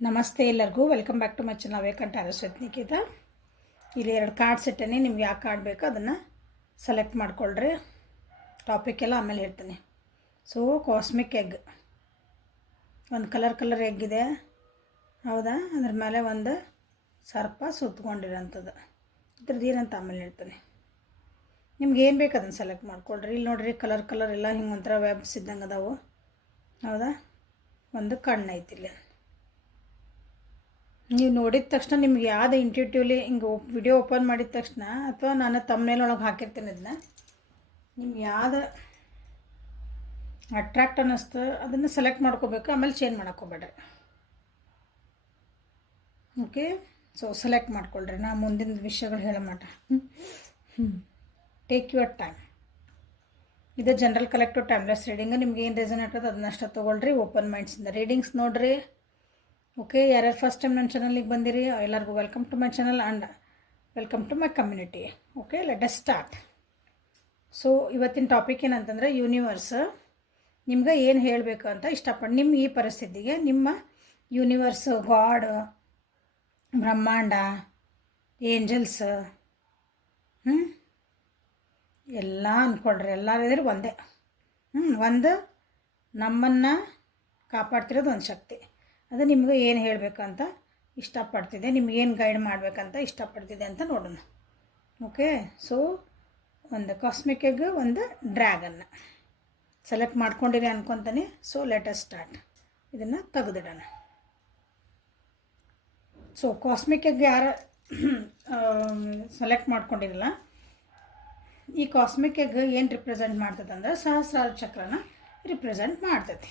ನಮಸ್ತೆ ಎಲ್ಲರಿಗೂ welcome back to my channel ವೇಕಂಠ ಅರಸ್ವತ್ ನಿಕೇತ. ಇಲ್ಲಿ 2 ಕಾರ್ಡ್ಸ್ ಇಟ್ಟೇನೆ. ನಿಮ್ಗೆ ಯಾವ ಕಾರ್ಡ್ ಬೇಕೋ ಅದನ್ನು ಸೆಲೆಕ್ಟ್ ಮಾಡ್ಕೊಳ್ರಿ. ಟಾಪಿಕ್ ಎಲ್ಲ ಆಮೇಲೆ ಹೇಳ್ತೀನಿ. ಸೊ ಕಾಸ್ಮಿಕ್ ಎಗ್, ಒಂದು ಕಲರ್ ಎಗ್ ಇದೆ, ಹೌದಾ? ಅದ್ರ ಮೇಲೆ ಒಂದು ಸರ್ಪ ಸುತ್ತಕೊಂಡಿರೋಂಥದ್ದು. ಇದ್ರದ್ದು ಏನಂತ ಆಮೇಲೆ ಹೇಳ್ತೀನಿ. ನಿಮ್ಗೆ ಏನು ಬೇಕು ಅದನ್ನು ಸೆಲೆಕ್ಟ್ ಮಾಡ್ಕೊಳ್ರಿ. ಇಲ್ಲಿ ನೋಡಿರಿ, ಕಲರ್ ಎಲ್ಲ ಹಿಂಗೆ ಒಂಥರ ವೆಬ್ಸ್ ಇದ್ದಂಗೆ ಅದಾವು, ಹೌದಾ? ಒಂದು ಕಣ್ಣು ಐತಿ ಇಲ್ಲಿ. ನೀವು ನೋಡಿದ ತಕ್ಷಣ ನಿಮ್ಗೆ ಯಾವ್ದು ಇಂಟ್ಯೂಟಿವ್ಲಿ ಹಿಂಗೆ ವಿಡಿಯೋ ಓಪನ್ ಮಾಡಿದ ತಕ್ಷಣ, ಅಥವಾ ನಾನು ತಮ್ಮನೇಲಿ ಒಳಗೆ ಹಾಕಿರ್ತೀನಿ, ಇದನ್ನ ನಿಮ್ಗೆ ಯಾವ್ದು ಅಟ್ರಾಕ್ಟ್ ಅನ್ನಿಸ್ತು ಅದನ್ನು ಸೆಲೆಕ್ಟ್ ಮಾಡ್ಕೋಬೇಕು. ಆಮೇಲೆ ಚೇಂಜ್ ಮಾಡೋಕ್ಕೋಗ್ಬೇಡ್ರಿ. ಓಕೆ, ಸೊ ಸೆಲೆಕ್ಟ್ ಮಾಡ್ಕೊಳ್ರಿ. ನಾ ಮುಂದಿನ ವಿಷಯಗಳು ಹೇಳೋ ಮಾಟ. Take your time. ಇದು ಜನರಲ್ ಕಲೆಕ್ಟಿವ್ ಟೈಮ್ಲೆಸ್ ರೀಡಿಂಗ್. ನಿಮ್ಗೆ ಏನು ರೀಸನ್ ಆಗ್ತದೆ ಅದನ್ನಷ್ಟು ತೊಗೊಳ್ರಿ. ಓಪನ್ ಮೈಂಡ್ಸಿಂದ ರೀಡಿಂಗ್ಸ್ ನೋಡಿರಿ. ಓಕೆ, ಯಾರ್ಯಾರು ಫಸ್ಟ್ ಟೈಮ್ ನನ್ನ ಚಾನಲಿಗೆ ಬಂದಿರಿ ಎಲ್ಲರಿಗೂ welcome to my channel and welcome to my community. Okay, let us start. So ಇವತ್ತಿನ ಟಾಪಿಕ್ ಏನಂತಂದರೆ, ಯೂನಿವರ್ಸ್ ನಿಮ್ಗೆ ಏನು ಹೇಳಬೇಕು ಅಂತ ಇಷ್ಟಪಟ್ಟು, ನಿಮ್ಮ ಈ ಪರಿಸ್ಥಿತಿಗೆ ನಿಮ್ಮ ಯೂನಿವರ್ಸ್, ಗಾಡ್, ಬ್ರಹ್ಮಾಂಡ, ಏಂಜಲ್ಸ್, ಎಲ್ಲ ಅಂದ್ಕೊಳ್ರಿ. ಎಲ್ಲರಿದ್ರೆ ಒಂದೇ, ಒಂದು ನಮ್ಮನ್ನು ಕಾಪಾಡ್ತಿರೋದು ಒಂದು ಶಕ್ತಿ. ಅದು ನಿಮಗೆ ಏನು ಹೇಳಬೇಕಂತ ಇಷ್ಟಪಡ್ತಿದೆ, ನಿಮಗೇನು ಗೈಡ್ ಮಾಡಬೇಕಂತ ಇಷ್ಟಪಡ್ತಿದೆ ಅಂತ ನೋಡೋಣ. ಓಕೆ, ಸೊ ಒಂದು ಕಾಸ್ಮಿಕ್ ಎಗ್, ಒಂದು ಡ್ರ್ಯಾಗನ್ನ ಸೆಲೆಕ್ಟ್ ಮಾಡ್ಕೊಂಡಿರಿ ಅನ್ಕೊತಾನೆ. So let us start. ಇದನ್ನು ತೆಗೆದಿಡೋಣ. ಸೊ ಕಾಸ್ಮಿಕ್ ಎಗ್ ಯಾರು ಸೆಲೆಕ್ಟ್ ಮಾಡ್ಕೊಂಡಿರಲ್ಲ, ಈ ಕಾಸ್ಮಿಕ್ ಎಗ್ ಏನು ರಿಪ್ರೆಸೆಂಟ್ ಮಾಡ್ತದೆ ಅಂದ್ರೆ ಸಹಸ್ರಾರ ಚಕ್ರನ ರಿಪ್ರೆಸೆಂಟ್ ಮಾಡ್ತೈತಿ.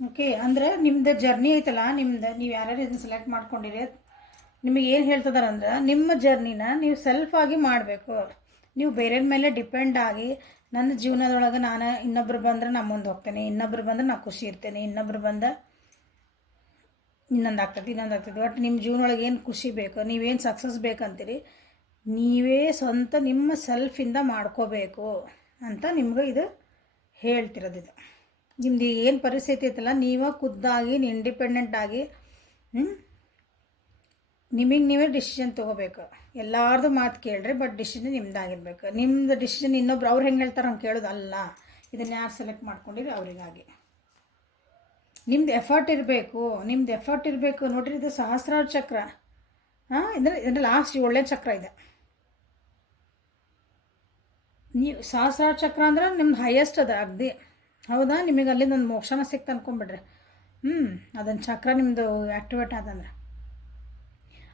ಓಕೆ, ಅಂದರೆ ನಿಮ್ಮದು ಜರ್ನಿ ಐತಲ್ಲ, ನಿಮ್ದು ನೀವು ಯಾರ್ಯಾರು ಇದನ್ನು ಸೆಲೆಕ್ಟ್ ಮಾಡ್ಕೊಂಡಿರಿ, ನಿಮಗೆ ಏನು ಹೇಳ್ತದಾರಂದ್ರೆ, ನಿಮ್ಮ ಜರ್ನಿನ ನೀವು ಸೆಲ್ಫಾಗಿ ಮಾಡಬೇಕು. ನೀವು ಬೇರೆಯವ್ರ ಮೇಲೆ ಡಿಪೆಂಡ್ ಆಗಿ, ನನ್ನ ಜೀವನದೊಳಗೆ ನಾನು ಇನ್ನೊಬ್ರು ಬಂದರೆ ನಾನು ಮುಂದೆ ಹೋಗ್ತೇನೆ, ಇನ್ನೊಬ್ರು ಬಂದರೆ ನಾನು ಖುಷಿ ಇರ್ತೇನೆ, ಇನ್ನೊಬ್ರು ಬಂದ ಇನ್ನೊಂದು ಆಗ್ತದೆ. ಒಟ್ಟು ನಿಮ್ಮ ಜೀವನೊಳಗೆ ಏನು ಖುಷಿ ಬೇಕು, ನೀವೇನು ಸಕ್ಸಸ್ ಬೇಕಂತೀರಿ, ನೀವೇ ಸ್ವಂತ ನಿಮ್ಮ ಸೆಲ್ಫಿಂದ ಮಾಡ್ಕೋಬೇಕು ಅಂತ ನಿಮ್ಗೆ ಇದು ಹೇಳ್ತಿರೋದಿದು. ನಿಮ್ದು ಏನು ಪರಿಸ್ಥಿತಿ ಐತಲ್ಲ, ನೀವೇ ಖುದ್ದಾಗಿ ಇಂಡಿಪೆಂಡೆಂಟ್ ಆಗಿ ನಿಮಗೆ ನೀವೇ ಡಿಸಿಷನ್ ತೊಗೋಬೇಕು. ಎಲ್ಲಾರ್ದು ಮಾತು ಕೇಳ್ರಿ, ಬಟ್ ಡಿಸಿಷನ್ ನಿಮ್ದಾಗಿರ್ಬೇಕು. ನಿಮ್ಮದು ಡಿಸಿಷನ್ ಇನ್ನೊಬ್ರು ಅವ್ರು ಹೆಂಗೆ ಹೇಳ್ತಾರೆ ಹಂಗೆ ಕೇಳೋದು ಅಲ್ಲ. ಇದನ್ನು ಯಾರು ಸೆಲೆಕ್ಟ್ ಮಾಡ್ಕೊಂಡಿರಿ ಅವರಿಗಾಗಿ ನಿಮ್ದು ಎಫರ್ಟ್ ಇರಬೇಕು. ನೋಡ್ರಿ, ಇದು ಸಹಸ್ರಾರ ಚಕ್ರ. ಇದರ ಲಾಸ್ಟ್ 7ನೇ ಚಕ್ರ ಇದೆ. ನೀವು ಸಹಸ್ರಾರ ಚಕ್ರ ಅಂದ್ರೆ ನಿಮ್ದು ಹೈಯೆಸ್ಟ್ ಅದ ಅಗ್ದಿ, ಹೌದಾ? ನಿಮಗೆ ಅಲ್ಲಿಂದ ಒಂದು ಮೋಕ್ಷನ ಸಿಕ್ತು ಅನ್ಕೊಂಬಿಡ್ರಿ. ಅದನ್ನು ಚಕ್ರ ನಿಮ್ಮದು ಆ್ಯಕ್ಟಿವೇಟ್ ಆದಂದ್ರೆ,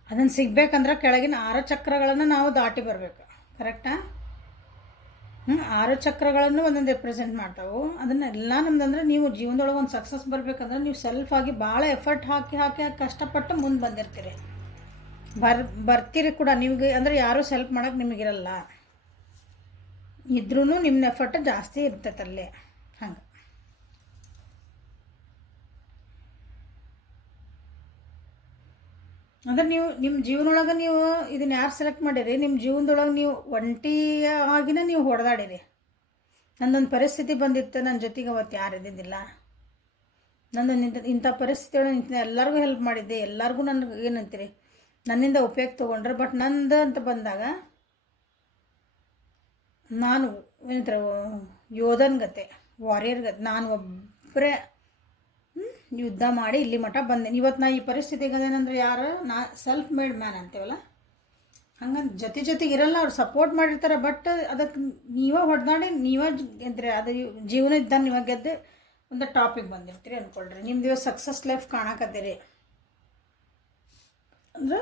ಅದನ್ನು ಸಿಗ್ಬೇಕಂದ್ರೆ ಕೆಳಗಿನ 6 ಚಕ್ರಗಳನ್ನು ನಾವು ದಾಟಿ ಬರಬೇಕು. ಕರೆಕ್ಟಾ? 6 ಚಕ್ರಗಳನ್ನು ಒಂದೊಂದು ರೆಪ್ರೆಸೆಂಟ್ ಮಾಡ್ತಾವೆ. ಅದನ್ನೆಲ್ಲ ನಮ್ದಂದ್ರೆ, ನೀವು ಜೀವನದೊಳಗೆ ಒಂದು ಸಕ್ಸಸ್ ಬರಬೇಕಂದ್ರೆ ನೀವು ಸೆಲ್ಫಾಗಿ ಭಾಳ ಎಫರ್ಟ್ ಹಾಕಿ ಕಷ್ಟಪಟ್ಟು ಮುಂದೆ ಬಂದಿರ್ತೀರಿ, ಬರ್ತೀರಿ ಕೂಡ. ನಿಮಗೆ ಅಂದರೆ ಯಾರೂ ಸೆಲ್ಫ್ ಮಾಡೋಕ್ಕೆ ನಿಮಗಿರಲ್ಲ, ಇದ್ರೂ ನಿಮ್ಮ ಎಫರ್ಟ್ ಜಾಸ್ತಿ ಇರ್ತೈತೆ ಅಲ್ಲಿ. ಹಂಗೆ ಅಂದ್ರೆ ನೀವು ನಿಮ್ಮ ಜೀವನೊಳಗೆ ನೀವು ಇದನ್ನು ಯಾರು ಸೆಲೆಕ್ಟ್ ಮಾಡಿರಿ, ನಿಮ್ಮ ಜೀವನದೊಳಗೆ ನೀವು ಒಂಟಿಯಾಗಿನ ನೀವು ಹೊಡೆದಾಡಿರಿ. ನಂದೊಂದು ಪರಿಸ್ಥಿತಿ ಬಂದಿತ್ತು, ನನ್ನ ಜೊತೆಗೆ ಅವತ್ತು ಯಾರು ಇದ್ದಿದ್ದಿಲ್ಲ. ನಂದೊಂದು ಇಂಥ ಪರಿಸ್ಥಿತಿ ಒಳಗೆ ನಿಂತಿದ್ದೆ, ಎಲ್ಲರಿಗೂ ಹೆಲ್ಪ್ ಮಾಡಿದ್ದೆ, ಎಲ್ಲರಿಗೂ ನನಗೆ ಏನಂತೀರಿ ನನ್ನಿಂದ ಉಪಯೋಗ ತೊಗೊಂಡ್ರೆ. ಬಟ್ ನಂದು ಅಂತ ಬಂದಾಗ ನಾನು ಏನಂತಾರೆ ಯೋಧನ ಗತೆ, ವಾರಿಯರ್ ಗತೆ, ನಾನು ಒಬ್ಬರೇ ಯುದ್ಧ ಮಾಡಿ ಇಲ್ಲಿ ಮಠ ಬಂದೇನೆ. ಇವತ್ತು ನಾ ಈ ಪರಿಸ್ಥಿತಿಗೆ ಅದೇನಂದ್ರೆ, ಯಾರು ನಾ ಸೆಲ್ಫ್ ಮೇಡ್ ಮ್ಯಾನ್ ಅಂತೀವಲ್ಲ, ಹಂಗಂತ ಜೊತೆಗೆ ಇರಲ್ಲ, ಅವ್ರು ಸಪೋರ್ಟ್ ಮಾಡಿರ್ತಾರೆ. ಬಟ್ ಅದಕ್ಕೆ ನೀವೇ ಹೊಡೆದಾಡಿ ನೀವೇ ಅಂದರೆ ಅದು ಜೀವನ ಇದ್ದ ನೀವಾಗ ಗೆದ್ದು ಒಂದು ಟಾಪಿಗೆ ಬಂದಿರ್ತೀರಿ ಅಂದ್ಕೊಳ್ರಿ. ನಿಮ್ದು ಇವಾಗ ಸಕ್ಸಸ್ ಲೈಫ್ ಕಾಣಕತ್ತೀರಿ ಅಂದ್ರೆ,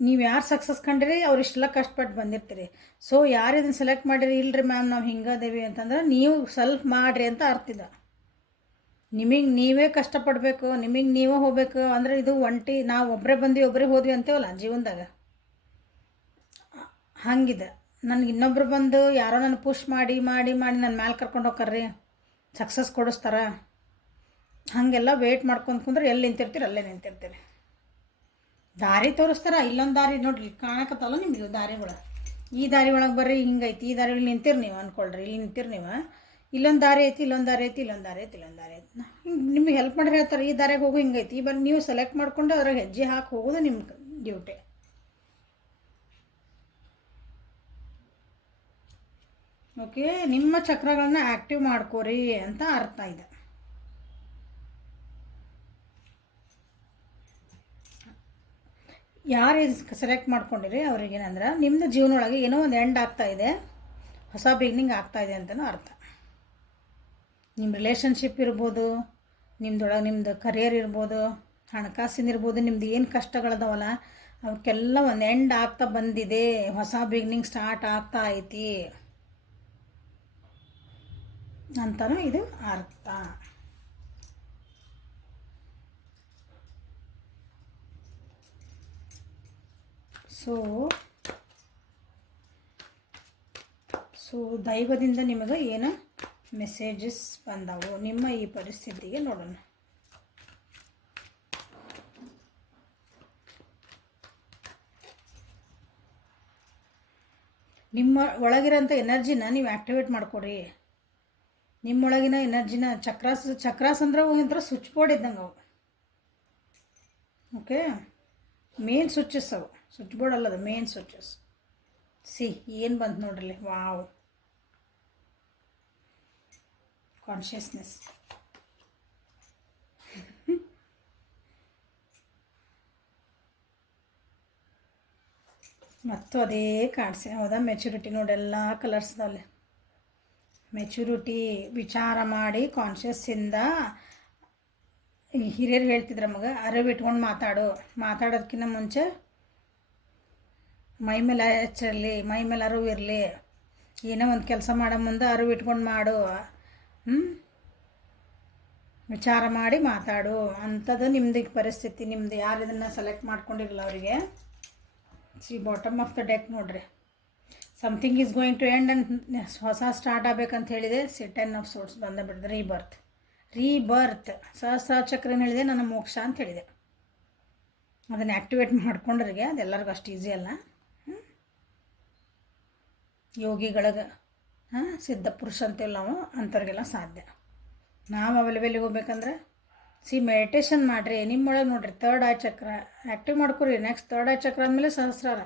ನೀವು ಯಾರು ಸಕ್ಸಸ್ ಕಂಡಿರಿ ಅವ್ರು ಇಷ್ಟೆಲ್ಲ ಕಷ್ಟಪಟ್ಟು ಬಂದಿರ್ತೀರಿ. ಸೊ ಯಾರು ಇದನ್ನು ಸೆಲೆಕ್ಟ್ ಮಾಡಿರಿ, ಇಲ್ರಿ ಮ್ಯಾಮ್ ನಾವು ಹಿಂಗದೇವಿ ಅಂತಂದ್ರೆ ನೀವು ಸೆಲ್ಫ್ ಮಾಡಿರಿ ಅಂತ ಅರ್ತಿದ. ನಿಮಗೆ ನೀವೇ ಕಷ್ಟಪಡಬೇಕು, ನಿಮಗೆ ನೀವೇ ಹೋಗ್ಬೇಕು. ಅಂದರೆ ಇದು ಒಂಟಿ, ನಾವು ಒಬ್ಬರೇ ಬಂದ್ವಿ ಒಬ್ಬರೇ ಹೋದ್ವಿ ಅಂತೇವಲ್ಲ ಜೀವನದಾಗ, ಹಂಗಿದೆ. ನನಗೆ ಇನ್ನೊಬ್ರು ಬಂದು ಯಾರೋ ನನ್ನ ಪುಷ್ ಮಾಡಿ ನನ್ನ ಮ್ಯಾಲೆ ಕರ್ಕೊಂಡು ಹೋಗ್ತಾರ್ರಿ, ಸಕ್ಸಸ್ ಕೊಡಿಸ್ತಾರ, ಹಾಗೆಲ್ಲ ವೆಯ್ಟ್ ಮಾಡ್ಕೊಂಡು ಕುಂದ್ರೆ ಎಲ್ಲಿ ನಿಂತಿರ್ತೀರಿ ಅಲ್ಲೇ ನಿಂತಿರ್ತೀರಿ. ದಾರಿ ತೋರಿಸ್ತಾರ, ಇಲ್ಲೊಂದು ದಾರಿ ನೋಡ್ರಿ ಕಾಣಕತ್ತಲ್ಲ ನಿಮಗೆ ದಾರಿಗಳು, ಈ ದಾರಿ ಒಳಗೆ ಬರ್ರಿ ಹಿಂಗೈತಿ, ಈ ದಾರಿ ನಿಂತಿರಿ ನೀವು ಅಂದ್ಕೊಳ್ರಿ. ಇಲ್ಲಿ ನಿಂತಿರಿ ನೀವು, ಇಲ್ಲೊಂದು ದಾರಿ ಐತಿ, ಇಲ್ಲೊಂದು ದಾರಿ ಐತಿ, ಇಲ್ಲೊಂದು ದಾರಿ ಐತಿ, ಇಲ್ಲೊಂದು ದಾರಿ ಐತಿ. ಹಿಂಗೆ ನಿಮಗೆ ಹೆಲ್ಪ್ ಮಾಡಿ ಹೇಳ್ತಾರೆ, ಈ ದಾರಿಗೆ ಹೋಗು ಹಿಂಗೈತಿ. ಬಟ್ ನೀವು ಸೆಲೆಕ್ಟ್ ಮಾಡ್ಕೊಂಡು ಅದ್ರಾಗ ಹೆಜ್ಜೆ ಹಾಕಿ ಹೋಗೋದು ನಿಮ್ಮ ಡ್ಯೂಟಿ. ಓಕೆ, ನಿಮ್ಮ ಚಕ್ರಗಳನ್ನ ಆ್ಯಕ್ಟಿವ್ ಮಾಡ್ಕೋರಿ ಅಂತ ಅರ್ಥ ಇದೆ. ಯಾರು ಸೆಲೆಕ್ಟ್ ಮಾಡ್ಕೊಂಡಿರಿ ಅವ್ರಿಗೇನಂದ್ರೆ ನಿಮ್ಮದು ಜೀವನೊಳಗೆ ಏನೋ ಒಂದು ಎಂಡ್ ಆಗ್ತಾ ಇದೆ, ಹೊಸ ಬಿಗಿನಿಂಗ್ ಆಗ್ತಾ ಇದೆ ಅಂತಲೂ ಅರ್ಥ. ನಿಮ್ಮ ರಿಲೇಷನ್ಶಿಪ್ ಇರ್ಬೋದು, ನಿಮ್ಮದು ಕರಿಯರ್ ಇರ್ಬೋದು, ಹಣಕಾಸಿನ ಇರ್ಬೋದು, ನಿಮ್ದು ಏನು ಕಷ್ಟಗಳದವಲ್ಲ ಅವಕ್ಕೆಲ್ಲ ಒಂದು ಎಂಡ್ ಆಗ್ತಾ ಬಂದಿದೆ, ಹೊಸ ಬಿಗಿನಿಂಗ್ ಸ್ಟಾರ್ಟ್ ಆಗ್ತಾ ಐತಿ ಅಂತಲೂ ಇದು ಅರ್ಥ. ಸೊ ದೈವದಿಂದ ನಿಮಗೆ ಏನು ಮೆಸೇಜಸ್ ಬಂದವು ನಿಮ್ಮ ಈ ಪರಿಸ್ಥಿತಿಗೆ ನೋಡೋಣ. ನಿಮ್ಮ ಒಳಗಿರೋಂಥ ಎನರ್ಜಿನ ನೀವು ಆ್ಯಕ್ಟಿವೇಟ್ ಮಾಡ್ಕೊಡ್ರಿ. ನಿಮ್ಮೊಳಗಿನ ಎನರ್ಜಿನ ಚಕ್ರಾಸ್ ಅಂದ್ರೆ ಒಂಥರ ಸ್ವಿಚ್ ಬೋರ್ಡ್ ಇದ್ದಂಗೆ ಅವು. ಓಕೆ, ಮೇನ್ ಸ್ವಿಚಸ್ ಅವು, ಸ್ವಿಚ್ ಬೋರ್ಡ್ ಅಲ್ಲದು, ಮೇನ್ ಸ್ವಿಚಸ್. ಏನು ಬಂತು ನೋಡ್ರಿ, ವಾವ್, ಕಾನ್ಷಿಯಸ್ನೆಸ್. ಮತ್ತು ಅದೇ ಕಾಣಿಸಿ ಹೌದಾ, ಮೆಚುರಿಟಿ ನೋಡಿ, ಎಲ್ಲ ಕಲರ್ಸ್ದಲ್ಲಿ ಮೆಚುರಿಟಿ. ವಿಚಾರ ಮಾಡಿ ಕಾನ್ಷಿಯಸ್ಸಿಂದ ಹಿರಿಯರು ಹೇಳ್ತಿದ್ರು ನಮಗೆ, ಅರಿವು ಇಟ್ಕೊಂಡು ಮಾತಾಡೋದಕ್ಕಿಂತ ಮುಂಚೆ ಮೈ ಮೇಲೆ ಹಚ್ಚಿರಲಿ, ಮೈ ಮೇಲೆ ಅರಿವು ಇರಲಿ. ಏನೋ ಒಂದು ಕೆಲಸ ಮಾಡೋ ಮುಂದೆ ಅರಿವು ಇಟ್ಕೊಂಡು ಮಾಡು, ವಿಚಾರ ಮಾಡಿ ಮಾತಾಡು ಅಂಥದ್ದು ನಿಮ್ದು ಪರಿಸ್ಥಿತಿ. ನಿಮ್ಮದು ಯಾರು ಇದನ್ನು ಸೆಲೆಕ್ಟ್ ಮಾಡ್ಕೊಂಡಿರಲ್ಲ ಅವರಿಗೆ ಬಾಟಮ್ ಆಫ್ ದ ಡೆಕ್ ನೋಡ್ರಿ, something is going to end and ಹೊಸ ಸ್ಟಾರ್ಟ್ ಆಗಬೇಕಂತ ಹೇಳಿದೆ. 10 ಆಫ್ ಸೋರ್ಟ್ಸ್ ಬಂದುಬಿಟ್ಟಿದೆ, ರೀಬರ್ತ್. ಸಹಸ್ರ ಚಕ್ರ ಹೇಳಿದೆ, ನನ್ನ ಮೋಕ್ಷ ಅಂತ ಹೇಳಿದೆ. ಅದನ್ನು ಆ್ಯಕ್ಟಿವೇಟ್ ಮಾಡ್ಕೊಂಡ್ರಿಗೆ ಅದೆಲ್ಲರಿಗೂ ಅಷ್ಟು ಈಸಿ ಅಲ್ಲ. ಯೋಗಿಗಳಿಗೆ ಸಿದ್ಧ ಪುರುಷ ಅಂತೀವಿ ನಾವು, ಅಂಥವ್ರಿಗೆಲ್ಲ ಸಾಧ್ಯ. ನಾವು ಅವೈಲೇಬಲ್ ಹೋಗ್ಬೇಕಂದ್ರೆ ಮೆಡಿಟೇಷನ್ ಮಾಡಿರಿ. ನಿಮ್ಮೊಳಗೆ ನೋಡಿರಿ 3rd ಐ ಚಕ್ರ ಆ್ಯಕ್ಟಿವ್ ಮಾಡ್ಕೊರಿ. ನೆಕ್ಸ್ಟ್ 3rd ಐ ಚಕ್ರ ಅಂದಮೇಲೆ ಸಹಸ್ರಾರ.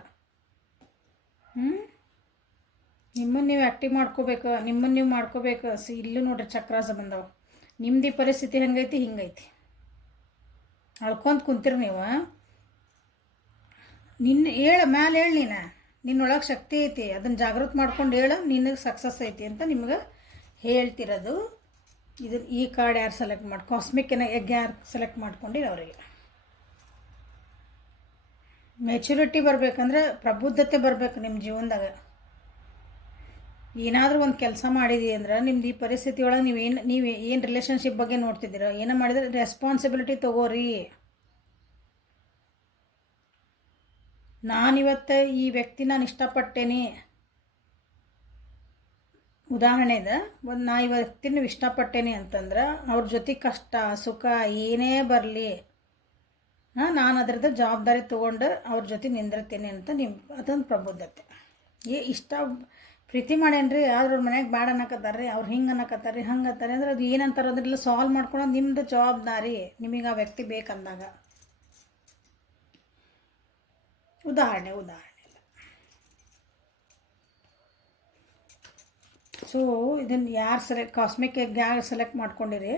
ನಿಮ್ಮನ್ನು ನೀವು ಆ್ಯಕ್ಟಿವ್ ಮಾಡ್ಕೋಬೇಕು, ನಿಮ್ಮನ್ನು ನೀವು ಮಾಡ್ಕೋಬೇಕು. ಇಲ್ಲೂ ನೋಡ್ರಿ ಚಕ್ರಾಸ ಬಂದವು. ನಿಮ್ಮದು ಪರಿಸ್ಥಿತಿ ಹೆಂಗೈತಿ ಹಿಂಗೈತಿ, ಅಳ್ಕೊಂತ ಕುಂತೀರಿ ನೀವು. ಮ್ಯಾಲೆ ಹೇಳಿ, ನಿನ್ನೊಳಗೆ ಶಕ್ತಿ ಐತಿ, ಅದನ್ನು ಜಾಗೃತಿ ಮಾಡ್ಕೊಂಡು ಹೇಳು, ನಿನಗೆ ಸಕ್ಸಸ್ ಐತಿ ಅಂತ ನಿಮ್ಗೆ ಹೇಳ್ತಿರೋದು. ಈ ಕಾರ್ಡ್ ಯಾರು ಸೆಲೆಕ್ಟ್ ಕಾಸ್ಮಿಕ್ ಎಗ್ ಯಾರು ಸೆಲೆಕ್ಟ್ ಮಾಡ್ಕೊಂಡಿರಿ ಅವರಿಗೆ ಮೆಚುರಿಟಿ ಬರಬೇಕಂದ್ರೆ ಪ್ರಬುದ್ಧತೆ ಬರಬೇಕು ನಿಮ್ಮ ಜೀವನದಾಗ. ಏನಾದರೂ ಒಂದು ಕೆಲಸ ಮಾಡಿದಿ ಅಂದ್ರೆ ನಿಮ್ದು ಈ ಪರಿಸ್ಥಿತಿ ಒಳಗೆ ನೀವು ಏನು ರಿಲೇಷನ್ಶಿಪ್ ಬಗ್ಗೆ ನೋಡ್ತಿದ್ದೀರೋ, ಏನೋ ಮಾಡಿದ್ರೆ ರೆಸ್ಪಾನ್ಸಿಬಿಲಿಟಿ ತೊಗೋರಿ. ನಾನಿವತ್ತು ಈ ವ್ಯಕ್ತಿ ನಾನು ಇಷ್ಟಪಟ್ಟೇನೆ, ಉದಾಹರಣೆ ಇದೆ, ನಾ ಈ ವ್ಯಕ್ತಿನ ಇಷ್ಟಪಟ್ಟೇನೆ ಅಂತಂದ್ರೆ ಅವ್ರ ಜೊತೆ ಕಷ್ಟ ಸುಖ ಏನೇ ಬರಲಿ ನಾನು ಅದರದ್ದು ಜವಾಬ್ದಾರಿ ತೊಗೊಂಡು ಅವ್ರ ಜೊತೆ ನಿಂದಿರ್ತೇನೆ ಅಂತ ಅದೊಂದು ಪ್ರಬುದ್ಧತೆ. ಪ್ರೀತಿ ಮಾಡೇನ್ರಿ, ಆದ್ರೆ ಅವ್ರ ಮನೆಯಾಗ ಬ್ಯಾಡ ಅನ್ನಕತ್ತಾರ್ರಿ, ಅವ್ರು ಹಿಂಗೆ ಅನ್ನಕತ್ತಾರ್ರಿ, ಹಂಗೆ ಅಂತಾರೆ ಅಂದ್ರೆ ಅದು ಏನಂತಾರೆ ಅದನ್ನೆಲ್ಲ ಸಾಲ್ವ್ ಮಾಡ್ಕೊಳೋದು ನಿಮ್ಮದು ಜವಾಬ್ದಾರಿ. ನಿಮಗೆ ಆ ವ್ಯಕ್ತಿ ಬೇಕಂದಾಗ ಉದಾಹರಣೆ. ಸೊ ಇದನ್ನು ಯಾರು ಕಾಸ್ಮಿಕ್ ಎಗ್ ಯಾರು ಸೆಲೆಕ್ಟ್ ಮಾಡ್ಕೊಂಡಿರಿ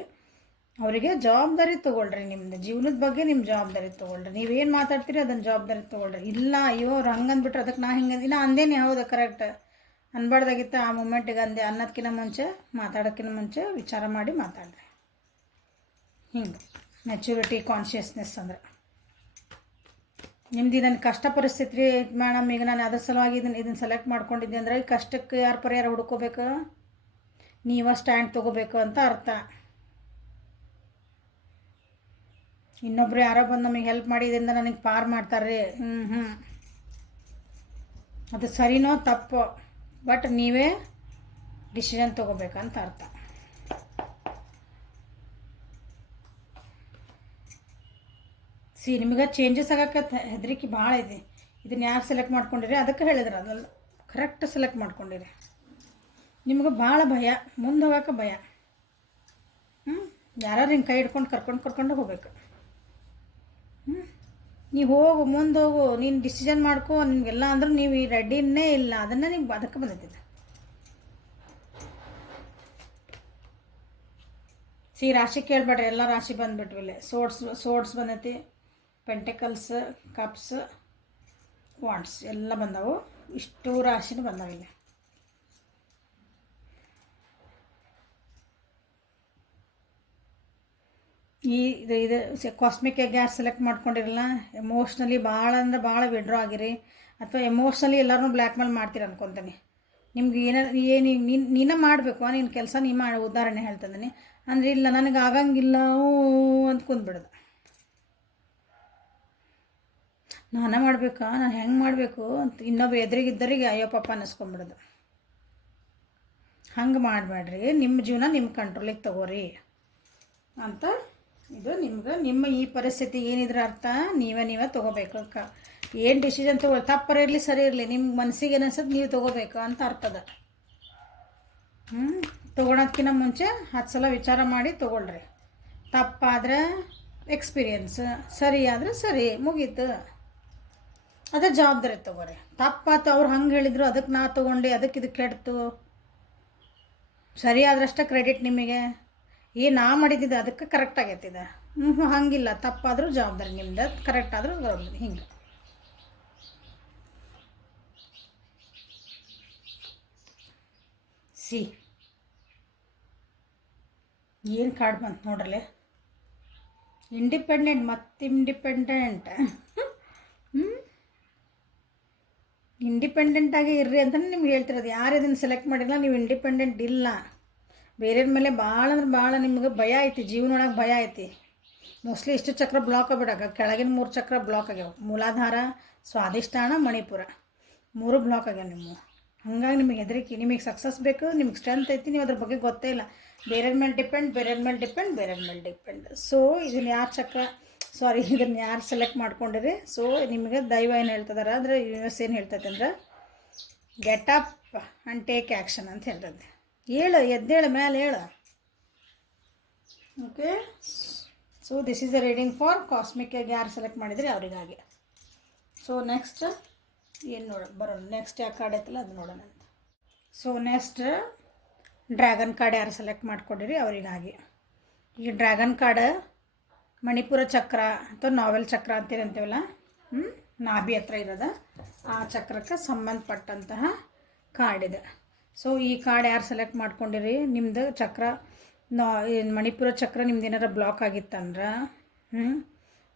ಅವರಿಗೆ ಜವಾಬ್ದಾರಿ ತೊಗೊಳ್ರಿ. ನಿಮ್ಮದು ಜೀವನದ ಬಗ್ಗೆ ನಿಮ್ಮ ಜವಾಬ್ದಾರಿ ತೊಗೊಳ್ರಿ. ನೀವೇನು ಮಾತಾಡ್ತೀರಿ ಅದನ್ನು ಜವಾಬ್ದಾರಿ ತೊಗೊಳ್ರಿ. ಇಲ್ಲ ಅಯ್ಯೋ ಅವ್ರು ಹಂಗೆ ಅಂದ್ಬಿಟ್ರೆ ಅದಕ್ಕೆ ನಾ ಹಿಂಗೆ ಇಲ್ಲ ಅಂದೇನೆ, ಹೌದು ಕರೆಕ್ಟ್ ಅನ್ಬಾರ್ದಾಗಿತ್ತು ಆ ಮೂಮೆಂಟಿಗೆ ಅಂದೆ. ಅನ್ನೋದಕ್ಕಿಂತ ಮುಂಚೆ ಮಾತಾಡೋಕ್ಕಿಂತ ಮುಂಚೆ ವಿಚಾರ ಮಾಡಿ ಮಾತಾಡ್ರಿ. ಹಿಂಗೆ ಮೆಚುರಿಟಿ ಕಾನ್ಷಿಯಸ್ನೆಸ್ ಅಂದ್ರೆ ನಿಮ್ದು ಇದನ್ನು ಕಷ್ಟ ಪರಿಸ್ಥಿತಿ ರೀ ಮೇಡಮ್. ಈಗ ನಾನು ಅದ್ರ ಸಲುವಾಗಿ ಇದನ್ನು ಸೆಲೆಕ್ಟ್ ಮಾಡ್ಕೊಂಡಿದ್ದೆ ಅಂದರೆ ಈ ಕಷ್ಟಕ್ಕೆ ಯಾರು ಪರಿಹಾರ ಹುಡ್ಕೋಬೇಕು, ನೀವ ಸ್ಟ್ಯಾಂಡ್ ತೊಗೋಬೇಕು ಅಂತ ಅರ್ಥ. ಇನ್ನೊಬ್ರು ಯಾರೋ ಬಂದು ನಮಗೆ ಹೆಲ್ಪ್ ಮಾಡಿದ್ರಿಂದ ನನಗೆ ಪಾರ್ ಮಾಡ್ತಾರೆ. ಅದು ಸರಿನೋ ತಪ್ಪೋ, ಬಟ್ ನೀವೇ ಡಿಸಿಷನ್ ತೊಗೋಬೇಕಂತ ಅರ್ಥ. ನಿಮಗೆ ಚೇಂಜಸ್ ಆಗಕ್ಕೆ ಹೆದರಿಕೆ ಭಾಳ ಇದೆ. ಇದನ್ನು ಯಾರು ಸೆಲೆಕ್ಟ್ ಮಾಡ್ಕೊಂಡಿರಿ ಅದಕ್ಕೆ ಹೇಳಿದ್ರೆ ಅದಲ್ಲ ಕರೆಕ್ಟ್ ಸೆಲೆಕ್ಟ್ ಮಾಡ್ಕೊಂಡಿರಿ. ನಿಮ್ಗೆ ಭಾಳ ಭಯ, ಮುಂದೆ ಹೋಗೋಕೆ ಭಯ. ಯಾರು ಹಿಂಗೆ ಕೈ ಹಿಡ್ಕೊಂಡು ಕರ್ಕೊಂಡು ಹೋಗ್ಬೇಕು. ನೀವು ಹೋಗು, ಮುಂದೆ ಹೋಗು, ನೀನು ಡಿಸಿಷನ್ ಮಾಡ್ಕೊ, ನಿಮಗೆಲ್ಲ ಅಂದ್ರೆ ನೀವು ಈ ರೆಡಿನೇ ಇಲ್ಲ, ಅದನ್ನು ನಿಮ್ಗೆ ಅದಕ್ಕೆ ಬಂದೈತಿದೆ. ರಾಶಿ ಕೇಳ್ಬೇಡ್ರಿ, ಎಲ್ಲ ರಾಶಿ ಬಂದುಬಿಟ್ವಿಲ್ಲ. ಸೋಡ್ಸ್ ಬಂದೈತಿ, ಪೆಂಟೆಕಲ್ಸ್, ಕಪ್ಸ್, ವಾಂಡ್ಸ್ ಎಲ್ಲ ಬಂದವು. ಇಷ್ಟು ರಾಶಿನೂ ಬಂದವಿಲ್ಲ. ಇದು ಕಾಸ್ಮಿಕ್ ಎಗ್ ಯಾರು ಸೆಲೆಕ್ಟ್ ಮಾಡ್ಕೊಂಡಿರಲ್ಲ, ಎಮೋಷ್ನಲಿ ಭಾಳ ಅಂದ್ರೆ ಭಾಳ ವಿಡ್ರಾ ಆಗಿರಿ, ಅಥವಾ ಎಮೋಷ್ನಲಿ ಎಲ್ಲರೂ ಬ್ಲ್ಯಾಕ್ ಮೇಲ್ ಮಾಡ್ತೀರಿ ಅನ್ಕೊತೀನಿ. ನಿಮ್ಗೆ ಏನು ನೀನೇ ಮಾಡಬೇಕು, ನಿನ್ನ ಕೆಲಸ ನೀ ಮಾಡಿ. ಉದಾಹರಣೆ ಹೇಳ್ತಿದ್ದೀನಿ ಅಂದರೆ, ಇಲ್ಲ ನನಗೆ ಆಗಂಗಿಲ್ಲ ಅಂತ ಕುಂದ್ಬಿಡೋದು. ನಾನೇ ಮಾಡಬೇಕಾ, ನಾನು ಹೆಂಗೆ ಮಾಡಬೇಕು ಅಂತ ಇನ್ನೊಬ್ಬ ಎದುರಿಗಿದ್ದರಿಗೆ ಅಯ್ಯೋ ಪಾಪ ಅನ್ನಿಸ್ಕೊಂಬಿಡೋದು. ಹಂಗೆ ಮಾಡಬೇಡ್ರಿ, ನಿಮ್ಮ ಜೀವನ ನಿಮ್ಮ ಕಂಟ್ರೋಲಿಗೆ ತಗೋರಿ ಅಂತ. ಇದು ನಿಮ್ಗೆ ನಿಮ್ಮ ಈ ಪರಿಸ್ಥಿತಿ ಏನಿದ್ರ ಅರ್ಥ ನೀವೇ ತೊಗೋಬೇಕು. ಏನು ಡಿಸಿಷನ್ ತೊಗೊಳ್ಳಿ, ತಪ್ಪರ ಇರಲಿ ಸರಿ ಇರಲಿ, ನಿಮ್ಮ ಮನಸ್ಸಿಗೆ ಏನಿಸ್ತದೆ ನೀವು ತೊಗೋಬೇಕು ಅಂತ ಅರ್ಥದ. ತೊಗೊಳೋದಕ್ಕಿಂತ ಮುಂಚೆ 10 ಸಲ ವಿಚಾರ ಮಾಡಿ ತೊಗೊಳ್ರಿ. ತಪ್ಪಾದ್ರೆ ಎಕ್ಸ್ಪೀರಿಯನ್ಸ್, ಸರಿ ಆದರೆ ಸರಿ, ಮುಗೀತು. ಅದೇ ಜವಾಬ್ದಾರಿ ತೊಗೋರಿ. ತಪ್ಪಾತು, ಅವ್ರು ಹಂಗೆ ಹೇಳಿದ್ರು ಅದಕ್ಕೆ ನಾ ತೊಗೊಂಡು ಅದಕ್ಕೆ ಇದು ಕೆಡ್ತು, ಸರಿ ಆದ್ರಷ್ಟೇ ಕ್ರೆಡಿಟ್ ನಿಮಗೆ. ನಾ ಮಾಡಿದ್ದಿದ್ದು ಅದಕ್ಕೆ ಕರೆಕ್ಟ್ ಆಗೈತಿದೆ. ಹಂಗಿಲ್ಲ, ತಪ್ಪಾದರೂ ಜವಾಬ್ದಾರಿ ನಿಮ್ದು, ಕರೆಕ್ಟ್ ಆದರೂ ಹಿಂಗೆ. ಏನು ಕಾರ್ಡ್ ಬಂತು ನೋಡ್ರಲ್ಲೇ, ಇಂಡಿಪೆಂಡೆಂಟ್ ಮತ್ತು ಇಂಡಿಪೆಂಡೆಂಟ್. ಇಂಡಿಪೆಂಡೆಂಟಾಗಿ ಇರ್ರಿ ಅಂತಲೇ ನಿಮ್ಗೆ ಹೇಳ್ತಿರೋದು. ಯಾರು ಇದನ್ನು ಸೆಲೆಕ್ಟ್ ಮಾಡಿಲ್ಲ, ನೀವು ಇಂಡಿಪೆಂಡೆಂಟ್ ಇಲ್ಲ. ಬೇರೆಯವ್ರ ಮೇಲೆ ಭಾಳ ಅಂದ್ರೆ ಭಾಳ ನಿಮ್ಗೆ ಭಯ ಐತಿ, ಜೀವನೊಳಗೆ ಭಯ ಐತಿ. ಮೋಸ್ಟ್ಲಿ ಇಷ್ಟು ಚಕ್ರ ಬ್ಲಾಕ್ ಆಗ್ಬಿಡಾಗ, ಕೆಳಗಿನ 3 ಚಕ್ರ ಬ್ಲಾಕ್ ಆಗ್ಯಾವ. ಮೂಲಾಧಾರ, ಸ್ವಾಧಿಷ್ಠಾನ, ಮಣಿಪುರ 3 ಬ್ಲಾಕ್ ಆಗ್ಯಾವ ನಿಮ್ಮ. ಹಂಗಾಗಿ ನಿಮಗೆ ಹೆದರಿಕೆ. ನಿಮಗೆ ಸಕ್ಸಸ್ ಬೇಕು, ನಿಮ್ಗೆ ಸ್ಟ್ರೆಂತ್ ಐತಿ, ನೀವು ಅದ್ರ ಬಗ್ಗೆ ಗೊತ್ತೇ ಇಲ್ಲ. ಬೇರೆಯವ್ರ ಮೇಲೆ ಡಿಪೆಂಡ್. ಸೊ ಇದನ್ನು ಇದನ್ನು ಯಾರು ಸೆಲೆಕ್ಟ್ ಮಾಡ್ಕೊಂಡಿರಿ. ಸೊ ನಿಮಗೆ ದೈವ ಏನು ಹೇಳ್ತಿದಾರೆ ಅಂದರೆ, ಯೂನಿವರ್ಸ್ ಏನು ಹೇಳ್ತೈತೆ ಅಂದ್ರೆ, get up and take action ಅಂತ ಹೇಳ್ತದೆ. ಎದ್ದೇಳು, ಮೇಲೆ ಹೇಳು. Okay, so this is a reading for cosmic egg ಯಾರು ಸೆಲೆಕ್ಟ್ ಮಾಡಿದ್ರಿ ಅವರಿಗಾಗಿ. ಸೊ ನೆಕ್ಸ್ಟ್ ಏನು ಬರೋಣ, ನೆಕ್ಸ್ಟ್ ಯಾವ ಕಾರ್ಡ್ ಐತಲ್ಲ ಅದು ನೋಡೋಣ ಅಂತ. ಸೊ ನೆಕ್ಸ್ಟ್ ಡ್ರ್ಯಾಗನ್ ಕಾರ್ಡ್ ಯಾರು ಸೆಲೆಕ್ಟ್ ಮಾಡ್ಕೊಂಡಿರಿ ಅವರಿಗಾಗಿ. ಈ ಡ್ರ್ಯಾಗನ್ ಕಾರ್ಡ್ ಮಣಿಪುರ ಚಕ್ರ ಅಥವಾ ನಾವೆಲ್ ಚಕ್ರ ಅಂತೀರಂತೀವಲ್ಲ, ನಾಭಿ ಹತ್ರ ಇರೋದ ಆ ಚಕ್ರಕ್ಕೆ ಸಂಬಂಧಪಟ್ಟಂತಹ ಕಾರ್ಡ್ ಇದೆ. ಸೊ ಈ ಕಾರ್ಡ್ ಯಾರು ಸೆಲೆಕ್ಟ್ ಮಾಡ್ಕೊಂಡಿರಿ, ನಿಮ್ಮದು ಚಕ್ರ ಮಣಿಪುರ ಚಕ್ರ ನಿಮ್ದು ಏನಾರ ಬ್ಲಾಕ್ ಆಗಿತ್ತಂದ್ರೆ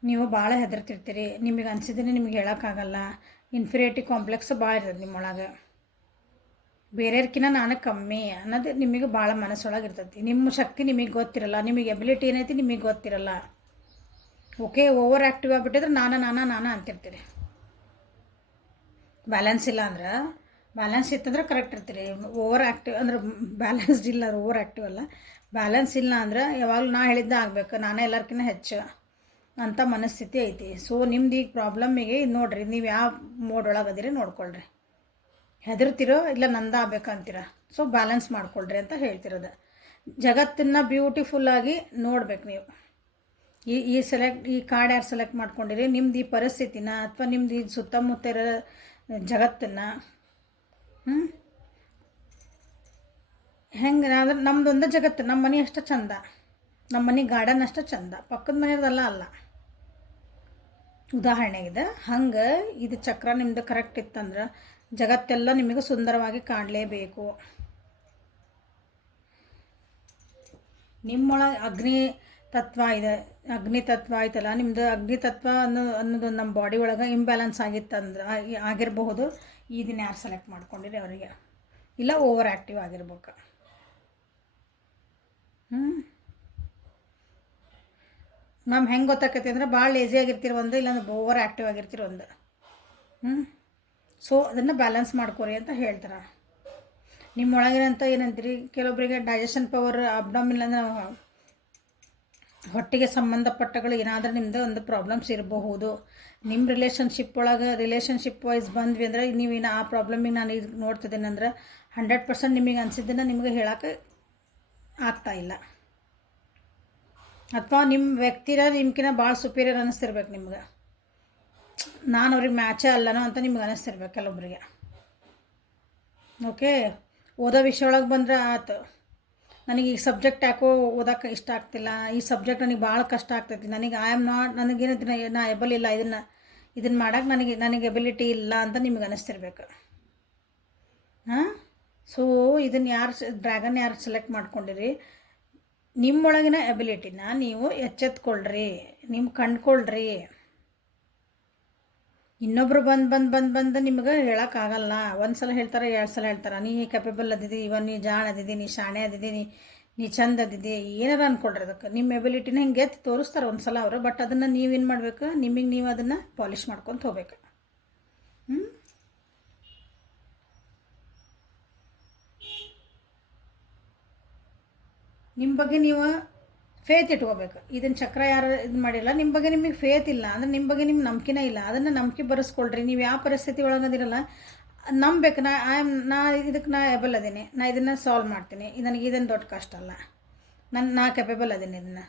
ನೀವು ಭಾಳ ಹೆದರ್ತಿರ್ತೀರಿ. ನಿಮಗೆ ಅನಿಸಿದ್ರೆ ನಿಮಗೆ ಹೇಳೋಕ್ಕಾಗಲ್ಲ. ಇನ್ಫೀರಿಯಾರಿಟಿ ಕಾಂಪ್ಲೆಕ್ಸ್ ಭಾಳ ಇರ್ತದೆ ನಿಮ್ಮೊಳಗೆ. ಬೇರೆಯವ್ರಕಿನ್ನ ನಾನು ಕಮ್ಮಿ ಅನ್ನೋದು ನಿಮಗೆ ಭಾಳ ಮನಸ್ಸೊಳಗೆ ಇರ್ತೈತಿ. ನಿಮ್ಮ ಶಕ್ತಿ ನಿಮಗೆ ಗೊತ್ತಿರಲ್ಲ, ನಿಮಗೆ ಎಬಿಲಿಟಿ ಏನೈತಿ ನಿಮಗೆ ಗೊತ್ತಿರಲ್ಲ. ಓಕೆ, ಓವರ್ ಆ್ಯಕ್ಟಿವ್ ಆಗಿಬಿಟ್ಟಿದ್ರೆ ನಾನು ಅಂತಿರ್ತೀರಿ. ಬ್ಯಾಲೆನ್ಸ್ ಇಲ್ಲ ಅಂದ್ರೆ, ಬ್ಯಾಲೆನ್ಸ್ ಇತ್ತಂದ್ರೆ ಕರೆಕ್ಟ್ ಇರ್ತೀರಿ. ಓವರ್ ಆ್ಯಕ್ಟಿವ್ ಅಂದ್ರೆ ಬ್ಯಾಲೆನ್ಸ್ಡ್ ಇಲ್ಲ, ಓವರ್ ಆ್ಯಕ್ಟಿವ್ ಅಲ್ಲ. ಬ್ಯಾಲೆನ್ಸ್ ಇಲ್ಲ ಅಂದ್ರೆ ಯಾವಾಗಲೂ ನಾ ಹೇಳಿದ್ದೆ ಆಗಬೇಕು, ನಾನೇ ಎಲ್ಲರ್ಕಿನ್ನ ಹೆಚ್ಚು ಅಂತ ಮನಸ್ಥಿತಿ ಐತಿ. ಸೊ ನಿಮ್ದು ಈಗ ಪ್ರಾಬ್ಲಮ್ಮಿಗೆ ಇದು ನೋಡಿರಿ, ನೀವು ಯಾವ ಮೋಡ್ ಒಳಗದಿರಿ ನೋಡ್ಕೊಳ್ರಿ. ಹೆದರ್ತಿರೋ ಇಲ್ಲ ನಂದ ಆಗ್ಬೇಕಂತೀರ. ಸೊ ಬ್ಯಾಲೆನ್ಸ್ ಮಾಡ್ಕೊಳ್ರಿ ಅಂತ ಹೇಳ್ತಿರೋದು. ಜಗತ್ತನ್ನು ಬ್ಯೂಟಿಫುಲ್ಲಾಗಿ ನೋಡ್ಬೇಕು ನೀವು. ಈ ಕಾರ್ಡ್ ಯಾರು ಸೆಲೆಕ್ಟ್ ಮಾಡ್ಕೊಂಡಿರಿ, ನಿಮ್ದು ಈ ಪರಿಸ್ಥಿತಿನ ಅಥವಾ ನಿಮ್ದು ಈ ಸುತ್ತಮುತ್ತ ಇರೋ ಜಗತ್ತನ್ನು ಹೆಂಗೆ ಅಂದ್ರೆ, ನಮ್ಮದೊಂದು ಜಗತ್ತು, ನಮ್ಮ ಮನೆ ಅಷ್ಟು ಚಂದ, ನಮ್ಮ ಮನೆ ಗಾರ್ಡನ್ ಅಷ್ಟು ಚಂದ, ಪಕ್ಕದ ಮನೆಯದಲ್ಲ ಅಲ್ಲ. ಉದಾಹರಣೆಗಿದೆ. ಹಂಗೆ ಇದು ಚಕ್ರ ನಿಮ್ಮದು ಕರೆಕ್ಟ್ ಇತ್ತಂದ್ರೆ ಜಗತ್ತೆಲ್ಲ ನಿಮಗೆ ಸುಂದರವಾಗಿ ಕಾಣಲೇಬೇಕು. ನಿಮ್ಮೊಳಗೆ ಅಗ್ನಿ ತತ್ವ ಇದೆ, ಅಗ್ನಿ ತತ್ವ ಆಯ್ತಲ್ಲ ನಿಮ್ಮದು. ಅಗ್ನಿ ತತ್ವ ಅನ್ನೋದು ನಮ್ಮ ಬಾಡಿ ಒಳಗೆ ಇಂಬ್ಯಾಲೆನ್ಸ್ ಆಗಿತ್ತಂದ್ರೆ ಆಗಿರಬಹುದು. ಇದನ್ನ ಯಾರು ಸೆಲೆಕ್ಟ್ ಮಾಡ್ಕೊಂಡಿರಿ ಅವರಿಗೆ. ಇಲ್ಲ ಓವರ್ ಆ್ಯಕ್ಟಿವ್ ಆಗಿರ್ಬೇಕು. ನಮ್ಮ ಹೆಂಗೆ ಗೊತ್ತಾಕೈತಿ ಅಂದ್ರೆ, ಭಾಳ ಲೇಜಿ ಆಗಿರ್ತೀರಿ ಒಂದು, ಇಲ್ಲಾಂದ್ರೆ ಓವರ್ ಆ್ಯಕ್ಟಿವ್ ಆಗಿರ್ತೀರಿ ಒಂದು. ಸೊ ಅದನ್ನು ಬ್ಯಾಲೆನ್ಸ್ ಮಾಡ್ಕೊರಿ ಅಂತ ಹೇಳ್ತಾರೆ. ನಿಮ್ಮೊಳಗಿನಂತ ಏನಂತೀರಿ, ಕೆಲವೊಬ್ಬರಿಗೆ ಡೈಜೆಷನ್ ಪವರ್, ಅಬ್ಡಾಮಿನ್ ಅಂದ್ರೆ ಹೊಟ್ಟೆಗೆ ಸಂಬಂಧಪಟ್ಟಗಳು ಏನಾದರೂ ನಿಮ್ಮದು ಒಂದು ಪ್ರಾಬ್ಲಮ್ಸ್ ಇರಬಹುದು. ನಿಮ್ಮ ರಿಲೇಷನ್ಶಿಪ್ ಒಳಗೆ ರಿಲೇಷನ್ಶಿಪ್ ವೈಸ್ ಬಂದ್ವಿ ಅಂದರೆ, ನೀವೇನು ಆ ಪ್ರಾಬ್ಲಮಿಗೆ ನಾನು ಇದು ನೋಡ್ತಿದ್ದೇನೆ ಅಂದ್ರೆ 100% ನಿಮಗೆ ಅನಿಸಿದ್ದನ್ನು ನಿಮಗೆ ಹೇಳೋಕ್ಕೆ ಆಗ್ತಾಯಿಲ್ಲ. ಅಥವಾ ನಿಮ್ಮ ವ್ಯಕ್ತಿನ ನಿಮ್ಗಿಂತ ಭಾಳ ಸುಪೀರಿಯರ್ ಅನ್ನಿಸ್ತಿರ್ಬೇಕು ನಿಮ್ಗೆ, ನಾನು ಅವ್ರಿಗೆ ಮ್ಯಾಚೇ ಅಲ್ಲನೋ ಅಂತ ನಿಮ್ಗೆ ಅನ್ನಿಸ್ತಿರ್ಬೇಕು ಕೆಲವೊಬ್ಬರಿಗೆ. ಓಕೆ, ಓದೋ ವಿಷಯ ಒಳಗೆ ಬಂದರೆ ಆಯ್ತು, ನನಗೆ ಈ ಸಬ್ಜೆಕ್ಟ್ ಯಾಕೋ ಓದೋಕ್ಕೆ ಇಷ್ಟ ಆಗ್ತಿಲ್ಲ, ಈ ಸಬ್ಜೆಕ್ಟ್ ನನಗೆ ಭಾಳ ಕಷ್ಟ ಆಗ್ತೈತಿ, ನನಗೆ ಐ ಆಮ್ ನಾಟ್, ನನಗೇನಿದ್ರೆ ನಾ ಎಬಲ್ ಇಲ್ಲ, ಇದನ್ನು ಮಾಡೋಕ್ಕೆ ನನಗೆ ಎಬಿಲಿಟಿ ಇಲ್ಲ ಅಂತ ನಿಮ್ಗೆ ಅನ್ನಿಸ್ತಿರ್ಬೇಕು. ಹಾಂ, ಸೊ ಇದನ್ನು ಡ್ರ್ಯಾಗನ್ ಯಾರು ಸೆಲೆಕ್ಟ್ ಮಾಡ್ಕೊಂಡಿರಿ, ನಿಮ್ಮೊಳಗಿನ ಎಬಿಲಿಟಿನ ನೀವು ಎಚ್ಚೆತ್ಕೊಳ್ರಿ, ನಿಮ್ಮ ಕಂಡ್ಕೊಳ್ರಿ. ಇನ್ನೊಬ್ರು ಬಂದು ನಿಮ್ಗೆ ಹೇಳೋಕ್ಕಾಗಲ್ಲ. ಒಂದು ಸಲ ಹೇಳ್ತಾರೆ, 2 ಸಲ ಹೇಳ್ತಾರೆ, ನೀ ಕೆಪೇಬಲ್ ಅದಿದ್ದಿ, ನೀ ಜಾಣ ಅದಿದ್ದಿ, ನೀ ಶಾಣೆ ಅದಿದ್ದಿ, ನೀ ಚಂದ ಅದಿದ್ದಿ, ಏನಾರ ಅಂದ್ಕೊಳ್ರಿ. ಅದಕ್ಕೆ ನಿಮ್ಮ ಎಬಿಲಿಟಿನ ಹಿಂಗೆ ಎತ್ತಿ ತೋರಿಸ್ತಾರೆ ಒಂದು ಸಲ ಅವರು. ಬಟ್ ಅದನ್ನು ನೀವೇನು ಮಾಡಬೇಕು, ನಿಮಗೆ ನೀವು ಅದನ್ನು ಪಾಲಿಷ್ ಮಾಡ್ಕೊತ ಹೋಗ್ಬೇಕು. ನಿಮ್ಮ ಬಗ್ಗೆ ನೀವು ಫೇತ್ ಇಟ್ಕೋಬೇಕು. ಇದನ್ನು ಚಕ್ರ ಯಾರು ಇದು ಮಾಡಿಲ್ಲ, ನಿಮ್ಮ ಬಗ್ಗೆ ನಿಮಗೆ ಫೇತ್ ಇಲ್ಲ ಅಂದರೆ ನಿಮ್ಮ ಬಗ್ಗೆ ನಿಮ್ಗೆ ನಂಬಿಕೆನೇ ಇಲ್ಲ. ಅದನ್ನು ನಂಬಿಕೆ ಬರೆಸ್ಕೊಳ್ರಿ. ನೀವು ಯಾವ ಪರಿಸ್ಥಿತಿ ಒಳಗದಿರಲ್ಲ ನಂಬೇಕು, ನಾ ಇದಕ್ಕೆ ನಾ ಎಬಲ್ ಅದೀನಿ, ನಾ ಇದನ್ನು ಸಾಲ್ವ್ ಮಾಡ್ತೀನಿ, ನನಗೆ ಇದನ್ನು ದೊಡ್ಡ ಕಷ್ಟ ಅಲ್ಲ, ನಾ ಕೆಪೇಬಲ್ ಅದೀನಿ ಇದನ್ನು.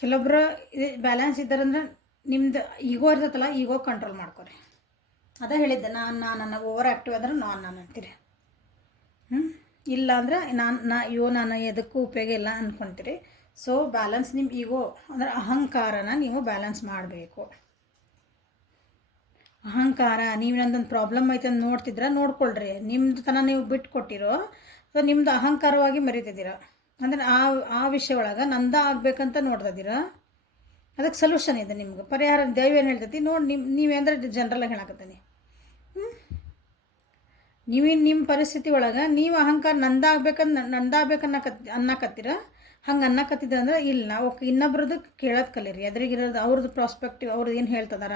ಕೆಲವೊಬ್ರು ಬ್ಯಾಲೆನ್ಸ್ ಇದ್ದಾರಂದ್ರೆ ನಿಮ್ದು ಈಗೋ ಇರ್ತೈತಲ್ಲ, ಈಗೋ ಕಂಟ್ರೋಲ್ ಮಾಡ್ಕೊರಿ. ಅದೇ ಹೇಳಿದ್ದೆ, ನಾನು ಓವರ್ ಆ್ಯಕ್ಟಿವ್ ಅಂದ್ರೆ ನಾನು ಅಂತೀರಿ. ಇಲ್ಲ ಅಂದರೆ ನಾನು ಎದಕ್ಕೂ ಉಪಯೋಗ ಇಲ್ಲ ಅಂದ್ಕೊತೀರಿ. ಸೊ ಬ್ಯಾಲೆನ್ಸ್ ನಿಮ್ಮ ಈಗೋ ಅಂದರೆ ಅಹಂಕಾರನ ನೀವು ಬ್ಯಾಲೆನ್ಸ್ ಮಾಡಬೇಕು. ಅಹಂಕಾರ, ನೀವು ನಂದೊಂದು ಪ್ರಾಬ್ಲಮ್ ಐತೆ ಅಂತ ನೋಡ್ತಿದ್ರೆ ನೋಡ್ಕೊಳ್ರಿ, ನಿಮ್ಮದು ತನ ನೀವು ಬಿಟ್ಟು ಕೊಟ್ಟಿರೋ, ಸೊ ನಿಮ್ಮದು ಅಹಂಕಾರವಾಗಿ ಮರಿತಿದ್ದೀರ. ಅಂದರೆ ಆ ವಿಷಯ ಒಳಗೆ ನಂದ ಆಗ್ಬೇಕಂತ ನೋಡ್ತಿದ್ದೀರ. ಅದಕ್ಕೆ ಸೊಲ್ಯೂಷನ್ ಇದೆ, ನಿಮ್ಗೆ ಪರಿಹಾರ ದೈವ ಏನು ಹೇಳ್ತೈತಿ ನೋಡಿ. ನೀವೇಂದ್ರೆ ಜನರಲಾಗಿ ಹೇಳಕತ್ತೀನಿ, ನಿಮ್ಮ ಪರಿಸ್ಥಿತಿ ಒಳಗೆ ನೀವು ಅಹಂಕಾರ ಅನ್ನಕತ್ತೀರ. ಹಂಗೆ ಅನ್ನಕತ್ತಿದ್ರ ಅಂದ್ರೆ ಇಲ್ಲ, ಓಕೆ, ಇನ್ನೊಬ್ರದ್ದು ಕೇಳೋದು ಕಲೀರಿ. ಎದುರಿಗಿರೋದು ಅವ್ರದ್ದು ಪ್ರಾಸ್ಪೆಕ್ಟಿವ್, ಅವ್ರದ್ದು ಏನು ಹೇಳ್ತದಾರ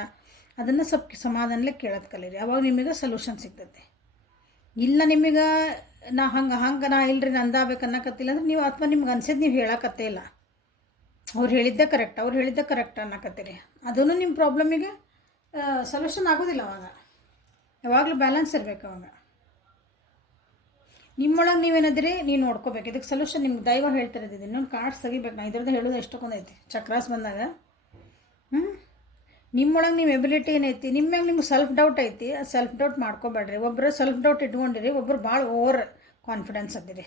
ಅದನ್ನು ಸ್ವಲ್ಪ ಸಮಾಧಾನಲೇ ಕೇಳೋದು ಕಲೀರಿ. ಅವಾಗ ನಿಮಗೆ ಸೊಲ್ಯೂಷನ್ ಸಿಗ್ತೈತಿ. ಇಲ್ಲ ನಿಮಗೆ ನಾ ಇಲ್ರಿ ನಂದಾಗಬೇಕು ಅನ್ನಕತ್ತಿಲ್ಲ ಅಂದ್ರೆ ನೀವು, ಅಥವಾ ನಿಮ್ಗೆ ಅನ್ಸಿದ್ದು ನೀವು ಹೇಳಕತ್ತೇ ಇಲ್ಲ, ಅವ್ರು ಹೇಳಿದ್ದೆ ಕರೆಕ್ಟ್ ಅನ್ನಕತ್ತೀರಿ. ಅದೂ ನಿಮ್ಮ ಪ್ರಾಬ್ಲಮಿಗೆ ಸೊಲ್ಯೂಷನ್ ಆಗೋದಿಲ್ಲ. ಅವಾಗ ಯಾವಾಗಲೂ ಬ್ಯಾಲೆನ್ಸ್ ಇರಬೇಕು. ಅವಾಗ ನಿಮ್ಮೊಳಗೆ ನೀವೇನದಿರಿ ನೀವು ನೋಡ್ಕೋಬೇಕು. ಇದಕ್ಕೆ ಸೊಲ್ಯೂಷನ್ ನಿಮ್ಗೆ ದೈವ ಹೇಳ್ತಿರೋದು. ಇನ್ನೊಂದು ಕಾರ್ಡ್ಸ್ ತೆಗಿಬೇಕು. ನಾ ಇದ್ರದ್ದು ಹೇಳೋದು ಎಷ್ಟೊಂದೈತಿ ಚಕ್ರಾಸ್ ಬಂದಾಗ. ನಿಮ್ಮೊಳಗೆ ನಿಮ್ಮ ಎಬಿಲಿಟಿ ಏನೈತಿ, ನಿಮಗೆ ಸೆಲ್ಫ್ ಡೌಟ್ ಐತಿ, ಸೆಲ್ಫ್ ಡೌಟ್ ಮಾಡ್ಕೋಬೇಡ್ರಿ. ಒಬ್ಬರು ಸೆಲ್ಫ್ ಡೌಟ್ ಇಟ್ಕೊಂಡಿರಿ, ಒಬ್ಬರು ಭಾಳ ಓವರ್ ಕಾನ್ಫಿಡೆನ್ಸ್ ಅದಿರಿ.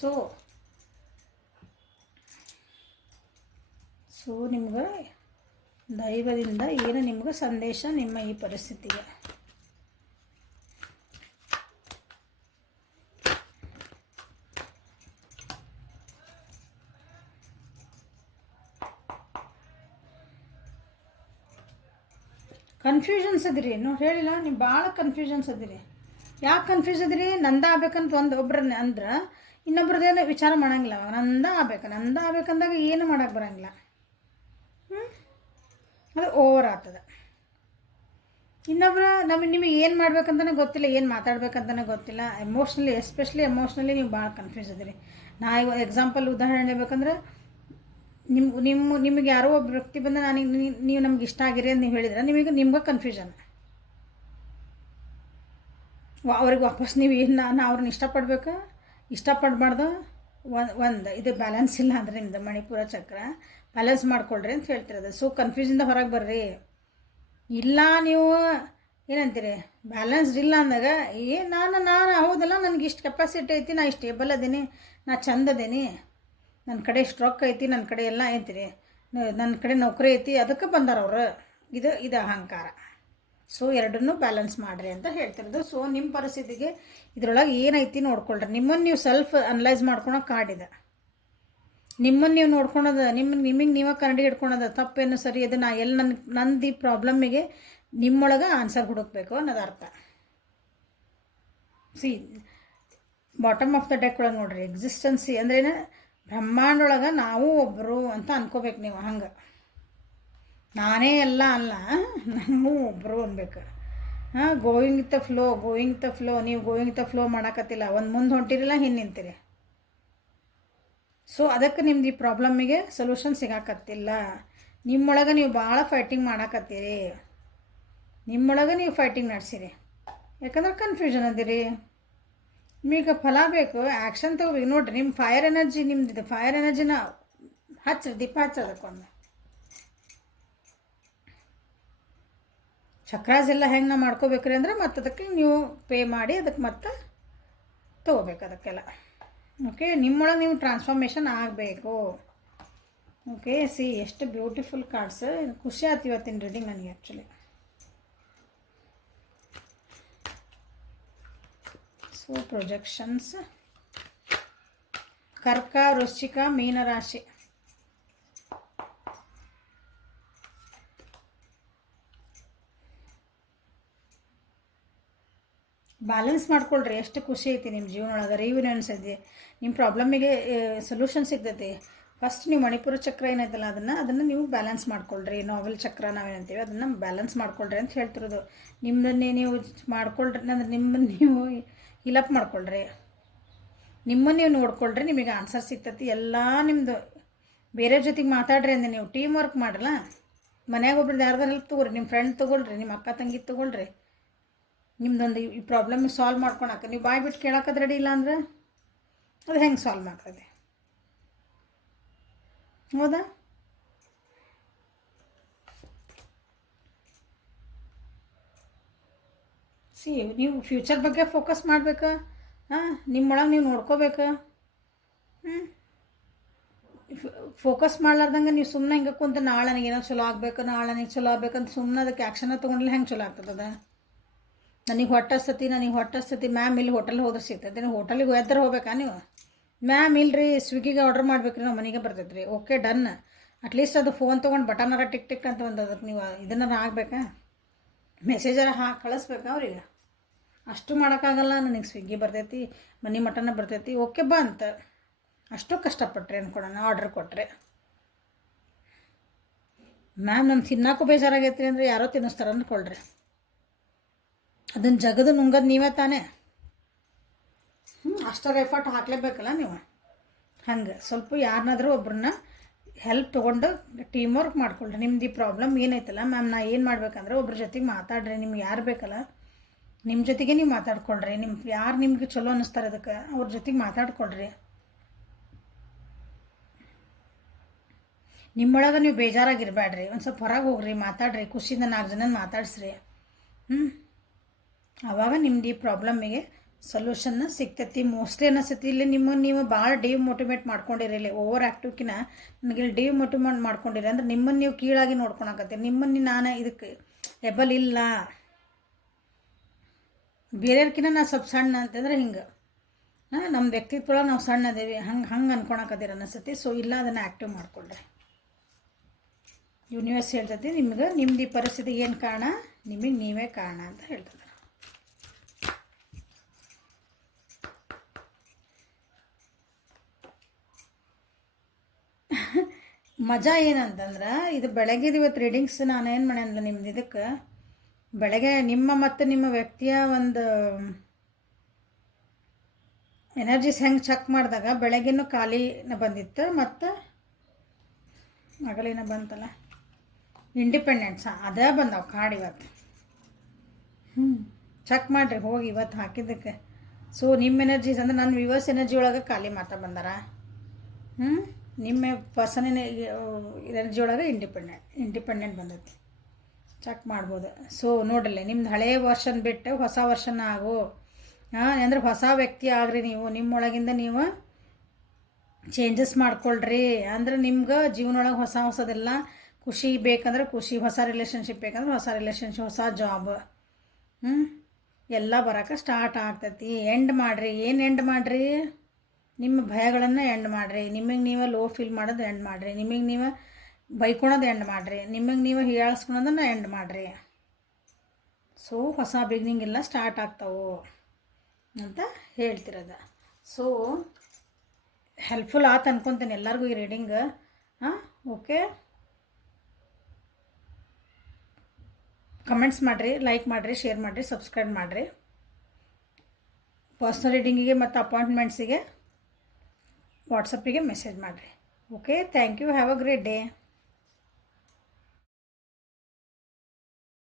ಸೊ ನಿಮ್ಗೆ ದೈವದಿಂದ ಏನು ನಿಮ್ಗೆ ಸಂದೇಶ ನಿಮ್ಮ ಈ ಪರಿಸ್ಥಿತಿಗೆ? ಕನ್ಫ್ಯೂಷನ್ಸ್ ಅದಿರಿ. ನೋಡಿ ಹೇಳಿಲ್ಲ, ನೀವು ಭಾಳ ಕನ್ಫ್ಯೂಷನ್ಸ್ ಅದಿರಿ. ಯಾಕೆ ಕನ್ಫ್ಯೂಸ್ ಅದಿರಿ? ನಂದ ಆಗ್ಬೇಕಂತ ಒಬ್ರನ್ನ ಅಂದ್ರೆ ಇನ್ನೊಬ್ರದ್ದೇನು ವಿಚಾರ ಮಾಡೋಂಗಿಲ್ಲ. ನಂದ ಆಗ್ಬೇಕಂದಾಗ ಏನು ಮಾಡೋಕ್ಕೆ ಬರೋಂಗಿಲ್ಲ. ಅದು ಓವರ್ ಆಗ್ತದೆ. ಇನ್ನೊಬ್ರು ನಿಮಗೆ ಏನು ಮಾಡ್ಬೇಕಂತಲೇ ಗೊತ್ತಿಲ್ಲ, ಏನು ಮಾತಾಡ್ಬೇಕಂತಲೇ ಗೊತ್ತಿಲ್ಲ. ಎಸ್ಪೆಷಲಿ ಎಮೋಷ್ನಲಿ ನೀವು ಭಾಳ ಕನ್ಫ್ಯೂಸ್ ಅದಿರಿ. ನಾ ಎಕ್ಸಾಂಪಲ್ ಉದಾಹರಣೆ ಹೇಳ್ಬೇಕಂದ್ರೆ, ನಿಮಗೆ ಯಾರೋ ಒಬ್ಬ ವ್ಯಕ್ತಿ ಬಂದು ನೀವು ನಮ್ಗೆ ಇಷ್ಟ ಆಗಿರಿ ಅಂತ ನೀವು ಹೇಳಿದ್ರೆ ನಿಮ್ಗೆ ಕನ್ಫ್ಯೂಷನ್. ಅವ್ರಿಗೆ ವಾಪಸ್ ನೀವು ನಾನು ಅವ್ರನ್ನ ಇಷ್ಟಪಡಬಾರ್ದು. ಒಂದು ಇದು ಬ್ಯಾಲೆನ್ಸ್ ಇಲ್ಲ ಅಂದರೆ ನಿಮ್ದು ಮಣಿಪುರ ಚಕ್ರ ಬ್ಯಾಲೆನ್ಸ್ ಮಾಡ್ಕೊಳ್ರಿ ಅಂತ ಹೇಳ್ತಿರೋದು. ಸೊ ಕನ್ಫ್ಯೂಷನ್ದ ಹೊರಗೆ ಬರ್ರಿ. ಇಲ್ಲ ನೀವು ಏನಂತೀರಿ, ಬ್ಯಾಲೆನ್ಸ್ಡ್ ಇಲ್ಲ ಅಂದಾಗ ನಾನು ಹೌದಲ್ಲ, ನನಗೆ ಇಷ್ಟು ಕೆಪಾಸಿಟಿ ಐತಿ, ನಾ ಇಷ್ಟು ಏಬಲ್ ಅದೀನಿ, ನಾ ಚಂದ ಅದೇನಿ, ನನ್ನ ಕಡೆ ಇಷ್ಟು ರೊಕ್ಕ ಐತಿ, ನನ್ನ ಕಡೆ ಎಲ್ಲ ಐತಿರಿ, ನನ್ನ ಕಡೆ ನೌಕರಿ ಐತಿ, ಅದಕ್ಕೆ ಬಂದಾರ ಅವರು. ಇದು ಅಹಂಕಾರ. ಸೊ ಎರಡನ್ನೂ ಬ್ಯಾಲೆನ್ಸ್ ಮಾಡಿರಿ ಅಂತ ಹೇಳ್ತಿರೋದು. ಸೊ ನಿಮ್ಮ ಪರಿಸ್ಥಿತಿಗೆ ಇದರೊಳಗೆ ಏನೈತಿ ನೋಡ್ಕೊಳ್ರಿ. ನಿಮ್ಮನ್ನು ನೀವು ಸೆಲ್ಫ್ ಅನಲೈಸ್ ಮಾಡ್ಕೊಳೋ ಕಾರ್ಡಿದೆ. ನಿಮ್ಮನ್ನು ನೀವು ನೋಡ್ಕೊಳೋದು, ನಿಮಗೆ ನೀವೇ ಕಂಡು ಹಿಡ್ಕೊಳೋದು ತಪ್ಪೇನು ಸರಿ, ಅದು ನಾ ನಂದು ಈ ಪ್ರಾಬ್ಲಮ್ಮಿಗೆ ನಿಮ್ಮೊಳಗೆ ಆನ್ಸರ್ ಹುಡುಕಬೇಕು ಅನ್ನೋದು ಅರ್ಥ. ಬಾಟಮ್ ಆಫ್ ದ ಡೆಕ್ ಒಳಗೆ ನೋಡ್ರಿ, ಎಕ್ಸಿಸ್ಟೆನ್ಸಿ ಅಂದ್ರೇನು, ಬ್ರಹ್ಮಾಂಡೊಳಗೆ ನಾವು ಒಬ್ಬರು ಅಂತ ಅನ್ಕೋಬೇಕು ನೀವು. ಹಂಗೆ ನಾನೇ ಎಲ್ಲ ಅಲ್ಲ, ನಾವು ಒಬ್ಬರು ಅನ್ಬೇಕು. ಹಾಂ, going with the flow, going with the flow. ನೀವು ಗೋಯಿಂಗ್ ವಿತ್ ದ ಫ್ಲೋ ಮಾಡೋಕತ್ತಿಲ್ಲ, ಒಂದು ಮುಂದೆ ಹೊಂಟಿರಿಲ್ಲ, ಹಿಂದೆ ನಿಂತೀರಿ. ಸೊ ಅದಕ್ಕೆ ನಿಮ್ದು ಈ ಪ್ರಾಬ್ಲಮ್ಮಿಗೆ ಸೊಲ್ಯೂಷನ್ ಸಿಗಾಕತ್ತಿಲ್ಲ. ನಿಮ್ಮೊಳಗೆ ನೀವು ಭಾಳ ಫೈಟಿಂಗ್ ಮಾಡಾಕತ್ತೀರಿ, ನಿಮ್ಮೊಳಗೆ ನೀವು ಫೈಟಿಂಗ್ ನಡೆಸಿರಿ. ಯಾಕಂದ್ರೆ ಕನ್ಫ್ಯೂಷನ್ ಅದಿರಿ. ನಿಮಗೆ ಫಲ ಬೇಕು, ಆ್ಯಕ್ಷನ್ ತೊಗೋಬೇಕು. ನೋಡಿರಿ, ನಿಮ್ಮ ಫೈರ್ ಎನರ್ಜಿ ನಿಮ್ದಿದೆ. ಫೈರ್ ಎನರ್ಜಿನ ಹಚ್ಚಿರಿ, ದೀಪ ಹಚ್ಚೋದಕ್ಕೊಂದು. ಚಕ್ರಾಸ್ ಎಲ್ಲ ಹೆಂಗೆ ನಾವು ಮಾಡ್ಕೋಬೇಕ್ರಿ ಅಂದ್ರೆ ಮತ್ತೆ ಅದಕ್ಕೆ ನೀವು ಪೇ ಮಾಡಿ ಅದಕ್ಕೆ ಮತ್ತೆ ತೊಗೋಬೇಕು ಅದಕ್ಕೆಲ್ಲ. ಓಕೆ, ನಿಮ್ಮೊಳಗೆ ನೀವು ಟ್ರಾನ್ಸ್ಫಾರ್ಮೇಷನ್ ಆಗಬೇಕು. ಓಕೆ, ಸಿ ಎಷ್ಟು ಬ್ಯೂಟಿಫುಲ್ ಕಾರ್ಡ್ಸ್. ಖುಷಿ ಆಯ್ತು ಇವತ್ತಿನ ರೀಡಿಂಗ್ ನನಗೆ ಆ್ಯಕ್ಚುಲಿ. ಸೊ ಪ್ರೊಜೆಕ್ಷನ್ಸ್, ಕರ್ಕ, ವೃಶ್ಚಿಕ, ಮೀನರಾಶಿ. ಬ್ಯಾಲೆನ್ಸ್ ಮಾಡ್ಕೊಳ್ರಿ. ಎಷ್ಟು ಖುಷಿ ಐತಿ ನಿಮ್ಮ ಜೀವನೊಳಗೆ. ರೀವಿನೆನ್ಸ್ ಐತಿ, ನಿಮ್ಮ ಪ್ರಾಬ್ಲಮ್ಮಿಗೆ ಸೊಲ್ಯೂಷನ್ ಸಿಗ್ತೈತಿ. ಫಸ್ಟ್ ನೀವು ಮಣಿಪುರ ಚಕ್ರ ಏನೈತಲ್ಲ ಅದನ್ನು ನೀವು ಬ್ಯಾಲೆನ್ಸ್ ಮಾಡ್ಕೊಳ್ರಿ. ನಾವೆಲ್ ಚಕ್ರ ನಾವೇನಂತೀವಿ ಅದನ್ನು ಬ್ಯಾಲೆನ್ಸ್ ಮಾಡ್ಕೊಳ್ರಿ ಅಂತ ಹೇಳ್ತಿರೋದು. ನಿಮ್ಮನ್ನೇ ನೀವು ಮಾಡ್ಕೊಳ್ರಿ ಅಂದ್ರೆ ನಿಮ್ಮನ್ನು ನೀವು ಹಿಲಪ್ ಮಾಡ್ಕೊಳ್ರಿ, ನಿಮ್ಮನ್ನು ನೀವು ನೋಡ್ಕೊಳ್ರಿ. ನಿಮಗೆ ಆನ್ಸರ್ ಸಿಗ್ತೈತಿ ಎಲ್ಲ ನಿಮ್ಮದು. ಬೇರೆ ಜೊತೆಗೆ ಮಾತಾಡ್ರಿ ಅಂದ್ರೆ ನೀವು ಟೀಮ್ ವರ್ಕ್ ಮಾಡಲ್ಲ. ಮನ್ಯಾಗ ಒಬ್ರದ್ದು ಯಾರ್ದಾರು ಹೆಲ್ಪ್ ತೊಗೊಳ್ರಿ, ನಿಮ್ಮ ಫ್ರೆಂಡ್ ತೊಗೊಳ್ರಿ, ನಿಮ್ಮ ಅಕ್ಕ ತಂಗಿ ತೊಗೊಳ್ರಿ. ನಿಮ್ದೊಂದು ಈ ಪ್ರಾಬ್ಲಮ್ ಸಾಲ್ವ್ ಮಾಡ್ಕೊಳಕ್ಕೆ ನೀವು ಬಾಯ್ ಬಿಟ್ಟು ಕೇಳೋಕ್ಕದು ರೆಡಿ ಇಲ್ಲ ಅಂದ್ರೆ ಅದು ಹೆಂಗೆ ಸಾಲ್ವ್ ಮಾಡ್ತದೆ? ಹೌದಾ? ಸಿ, ನೀವು ಫ್ಯೂಚರ್ ಬಗ್ಗೆ ಫೋಕಸ್ ಮಾಡ್ಬೇಕು. ಹಾಂ, ನಿಮ್ಮೊಳಗೆ ನೀವು ನೋಡ್ಕೋಬೇಕು. ಫೋಕಸ್ ಮಾಡ್ಲಾರ್ದಂಗೆ ನೀವು ಸುಮ್ಮನೆ ಹಿಂಗೆ ಕುಂತ ನಾಳೆ ನನಗೆ ಏನೋ ಚಲೋ ಆಗಬೇಕು, ನಾಳೆ ನನಗೆ ಚಲೋ ಆಗ್ಬೇಕಂತ ಸುಮ್ಮನೆ ಅದಕ್ಕೆ ಆ್ಯಕ್ಷನ ತೊಗೊಂಡ್ರೆ ಹೆಂಗೆ ಚಲೋ ಆಗ್ತದೆ? ನನಗೆ ಹೊಟ್ಟಸ್ತತಿ ಮ್ಯಾಮ್ ಇಲ್ಲಿ ಹೋಟೆಲ್ ಹೋದ್ರೆ ಸಿಗ್ತೈತೆ. ನೀವು ಹೋಟೆಲಿಗೆ ಹೋಯ್ತಾರೆ ಹೋಗ್ಬೇಕಾ ನೀವು? ಮ್ಯಾಮ್ ಇಲ್ರಿ ಸ್ವಿಗ್ಗಿಗೆ ಆರ್ಡ್ರ್ ಮಾಡ್ಬೇಕು ರೀ, ನಾವು ಮನೆಗೆ ಬರ್ತೈತೆ ರೀ. Okay, done. ಅಟ್ಲೀಸ್ಟ್ ಅದು ಫೋನ್ ತೊಗೊಂಡು ಬಟನರ ಟಿಕ್ ಟಿಕ್ ಅಂತ ಒಂದು ಅದಕ್ಕೆ ನೀವು ಇದನ್ನಾರ ಆಗಬೇಕಾ, ಮೆಸೇಜರ ಹಾಕಿ ಕಳಿಸ್ಬೇಕಾ ಅವ್ರಿಗೆ? ಅಷ್ಟು ಮಾಡೋಕ್ಕಾಗಲ್ಲ. ನನಗೆ ಸ್ವಿಗ್ಗಿ ಬರ್ತೈತಿ, ಮನೆ ಮಟನ ಬರ್ತೈತಿ, ಓಕೆ ಬಾ ಅಂತ ಅಷ್ಟು ಕಷ್ಟಪಟ್ರೆ ಅಂದ್ಕೊಳೋಣ. ಆರ್ಡ್ರ್ ಕೊಟ್ಟರೆ ಮ್ಯಾಮ್ ನಮ್ಮ ತಿನ್ನೋಕ್ಕೂ ಬೇಜಾರಾಗೈತ್ರಿ ಅಂದರೆ ಯಾರೋ ತಿನ್ನಿಸ್ತಾರೆ ಅಂದ್ಕೊಳ್ರಿ. ಅದನ್ನು ಜಗದು ನುಂಗದು ನೀವೇ ತಾನೇ. ಅಷ್ಟರ ಎಫರ್ಟ್ ಹಾಕಲೇಬೇಕಲ್ಲ ನೀವು. ಹಂಗೆ ಸ್ವಲ್ಪ ಯಾರನ್ನಾದರೂ ಒಬ್ರನ್ನ ಹೆಲ್ಪ್ ತೊಗೊಂಡು ಟೀಮ್ ವರ್ಕ್ ಮಾಡ್ಕೊಳ್ರಿ. ನಿಮ್ದು ಈ ಪ್ರಾಬ್ಲಮ್ ಏನೈತಲ್ಲ ಮ್ಯಾಮ್, ನಾ ಏನು ಮಾಡ್ಬೇಕಂದ್ರೆ ಒಬ್ರ ಜೊತೆಗೆ ಮಾತಾಡ್ರಿ. ನಿಮ್ಗೆ ಯಾರು ಬೇಕಲ್ಲ ನಿಮ್ಮ ಜೊತೆಗೆ ನೀವು ಮಾತಾಡ್ಕೊಳ್ರಿ. ಯಾರು ನಿಮ್ಗೆ ಚಲೋ ಅನ್ನಿಸ್ತಾರೆ ಅದಕ್ಕೆ ಅವ್ರ ಜೊತೆಗೆ ಮಾತಾಡ್ಕೊಳ್ರಿ. ನಿಮ್ಮೊಳಗೆ ನೀವು ಬೇಜಾರಾಗಿರಬೇಡ್ರಿ. ಒಂದು ಸ್ವಲ್ಪ ಹೊರಗೆ ಹೋಗ್ರಿ, ಮಾತಾಡ್ರಿ, ಖುಷಿಯಿಂದ 4 ಜನ ಮಾತಾಡ್ಸ್ರಿ. ಆವಾಗ ನಿಮ್ದು ಈ ಪ್ರಾಬ್ಲಮ್ಮಿಗೆ ಸೊಲ್ಯೂಷನ್ನ ಸಿಗ್ತೈತಿ. ಮೋಸ್ಟ್ಲಿ ಅನ್ನಿಸ್ತೈತಿ ಇಲ್ಲಿ ನೀವು ಭಾಳ ಡಿಮೋಟಿವೇಟ್ ಮಾಡ್ಕೊಂಡಿರಿ. ಇಲ್ಲಿ ಓವರ್ ಆ್ಯಕ್ಟಿವ್ಕಿನ ನನಗೆ ಇಲ್ಲಿ ಡಿಮೋಟಿವೇಟ್ ಮಾಡ್ಕೊಂಡಿರಿ ಅಂದ್ರೆ ನಿಮ್ಮನ್ನು ನೀವು ಕೀಳಾಗಿ ನೋಡ್ಕೊಳಕತ್ತೀರಿ. ನಿಮ್ಮನ್ನು ನಾನು ಇದಕ್ಕೆ ಎಬಲ್ ಇಲ್ಲ, ಬೇರೆಯವ್ರಕಿನ್ನ ನಾನು ಸ್ವಲ್ಪ ಸಣ್ಣ ಅಂತಂದ್ರೆ ಹಿಂಗೆ ನಮ್ಮ ವ್ಯಕ್ತಿತ್ವ ನಾವು ಸಣ್ಣ ಅದೇವಿ ಹಂಗೆ ಅನ್ಕೊಳಕತ್ತೀರಿ ಅನ್ನಿಸ್ತೈತಿ. ಸೊ ಇಲ್ಲ, ಅದನ್ನು ಆ್ಯಕ್ಟಿವ್ ಮಾಡ್ಕೊಳ್ರಿ. ಯೂನಿವರ್ಸ್ ಹೇಳ್ತೈತಿ ನಿಮ್ಗೆ ನಿಮ್ದು ಈ ಪರಿಸ್ಥಿತಿ ಏನು ಕಾರಣ, ನಿಮಗೆ ನೀವೇ ಕಾರಣ ಅಂತ ಹೇಳ್ತದೆ. ಮಜಾ ಏನಂತಂದ್ರೆ ಇದು ಬೆಳಗ್ಗೆದು ಇವತ್ತು ರೀಡಿಂಗ್ಸ್ ನಾನು ಏನು ಮಾಡ್ಯಾನಲ್ಲ ನಿಮ್ದು ಇದಕ್ಕೆ ಬೆಳಗ್ಗೆ ನಿಮ್ಮ ಮತ್ತು ನಿಮ್ಮ ವ್ಯಕ್ತಿಯ ಒಂದು ಎನರ್ಜೀಸ್ ಹೆಂಗೆ ಚೆಕ್ ಮಾಡಿದಾಗ ಬೆಳಗ್ಗೆನೂ ಖಾಲಿನ ಬಂದಿತ್ತು ಮತ್ತು ಆಗಲಿನ ಬಂತಲ್ಲ ಇಂಡಿಪೆಂಡೆನ್ಸ್ ಅದೇ ಬಂದವು ಕಾರ್ಡ್ ಇವತ್ತು. ಚೆಕ್ ಮಾಡಿರಿ ಹೋಗಿ ಇವತ್ತು ಹಾಕಿದ್ದಕ್ಕೆ. ಸೊ ನಿಮ್ಮ ಎನರ್ಜೀಸ್ ಅಂದರೆ ನನ್ನ ವಿವರ್ಸ್ ಎನರ್ಜಿ ಒಳಗೆ ಖಾಲಿ ಮಾತಾ ಬಂದಾರ. ನಿಮ್ಮ ಪರ್ಸನ್ ಎನರ್ಜಿ ಒಳಗೆ ಇಂಡಿಪೆಂಡೆಂಟ್ ಬಂದೈತಿ. ಚೆಕ್ ಮಾಡ್ಬೋದು. ಸೊ ನೋಡ್ರಲ್ಲ, ನಿಮ್ದು ಹಳೆಯ ವರ್ಷನ್ ಬಿಟ್ಟು ಹೊಸ ವರ್ಷನ ಆಗು ಅಂದರೆ ಹೊಸ ವ್ಯಕ್ತಿ ಆಗ್ರಿ. ನೀವು ನಿಮ್ಮೊಳಗಿಂದ ನೀವು ಚೇಂಜಸ್ ಮಾಡ್ಕೊಳ್ರಿ. ಅಂದ್ರೆ ನಿಮ್ಗೆ ಜೀವನೊಳಗೆ ಹೊಸದೆಲ್ಲ ಖುಷಿ ಬೇಕಂದ್ರೆ ಖುಷಿ, ಹೊಸ ರಿಲೇಷನ್ಶಿಪ್ ಬೇಕಂದ್ರೆ ಹೊಸ ರಿಲೇಷನ್ಶಿಪ್, ಹೊಸ ಜಾಬ್ ಎಲ್ಲ ಬರೋಕೆ ಸ್ಟಾರ್ಟ್ ಆಗ್ತೈತಿ. ಎಂಡ್ ಮಾಡಿರಿ. ಏನು ಎಂಡ್ ಮಾಡಿರಿ? ನಿಮ್ಮ ಭಯಗಳನ್ನು ಎಂಡ್ ಮಾಡಿರಿ. ನಿಮಗೆ ನೀವೇ ಲೋ ಫೀಲ್ ಮಾಡೋದು ಎಂಡ್ ಮಾಡಿರಿ. ನಿಮಗೆ ನೀವು ಬೈಕೊಳೋದು ಎಂಡ್ ಮಾಡಿರಿ. ನಿಮಗೆ ನೀವು ಹೀಯಾಳಿಸ್ಕೊಳೋದನ್ನು ಎಂಡ್ ಮಾಡಿರಿ. ಸೊ ಹೊಸ ಬಿಗಿನಿಂಗ್ ಎಲ್ಲ ಸ್ಟಾರ್ಟ್ ಆಗ್ತಾವೆ ಅಂತ ಹೇಳ್ತಿರೋದು. ಸೊ ಹೆಲ್ಪ್ಫುಲ್ ಆಯ್ತು ಅನ್ಕೊತೀನಿ ಎಲ್ಲರಿಗೂ ಈ ರೀಡಿಂಗ್. ಓಕೆ, ಕಮೆಂಟ್ಸ್ ಮಾಡಿರಿ, ಲೈಕ್ ಮಾಡಿರಿ, ಶೇರ್ ಮಾಡಿರಿ, ಸಬ್ಸ್ಕ್ರೈಬ್ ಮಾಡಿರಿ. ಪರ್ಸ್ನಲ್ ರೀಡಿಂಗಿಗೆ ಮತ್ತು ಅಪಾಯಿಂಟ್ಮೆಂಟ್ಸಿಗೆ ವಾಟ್ಸಪ್ಪಿಗೆ ಮೆಸೇಜ್ ಮಾಡಿರಿ. Okay, thank you. Have a great day.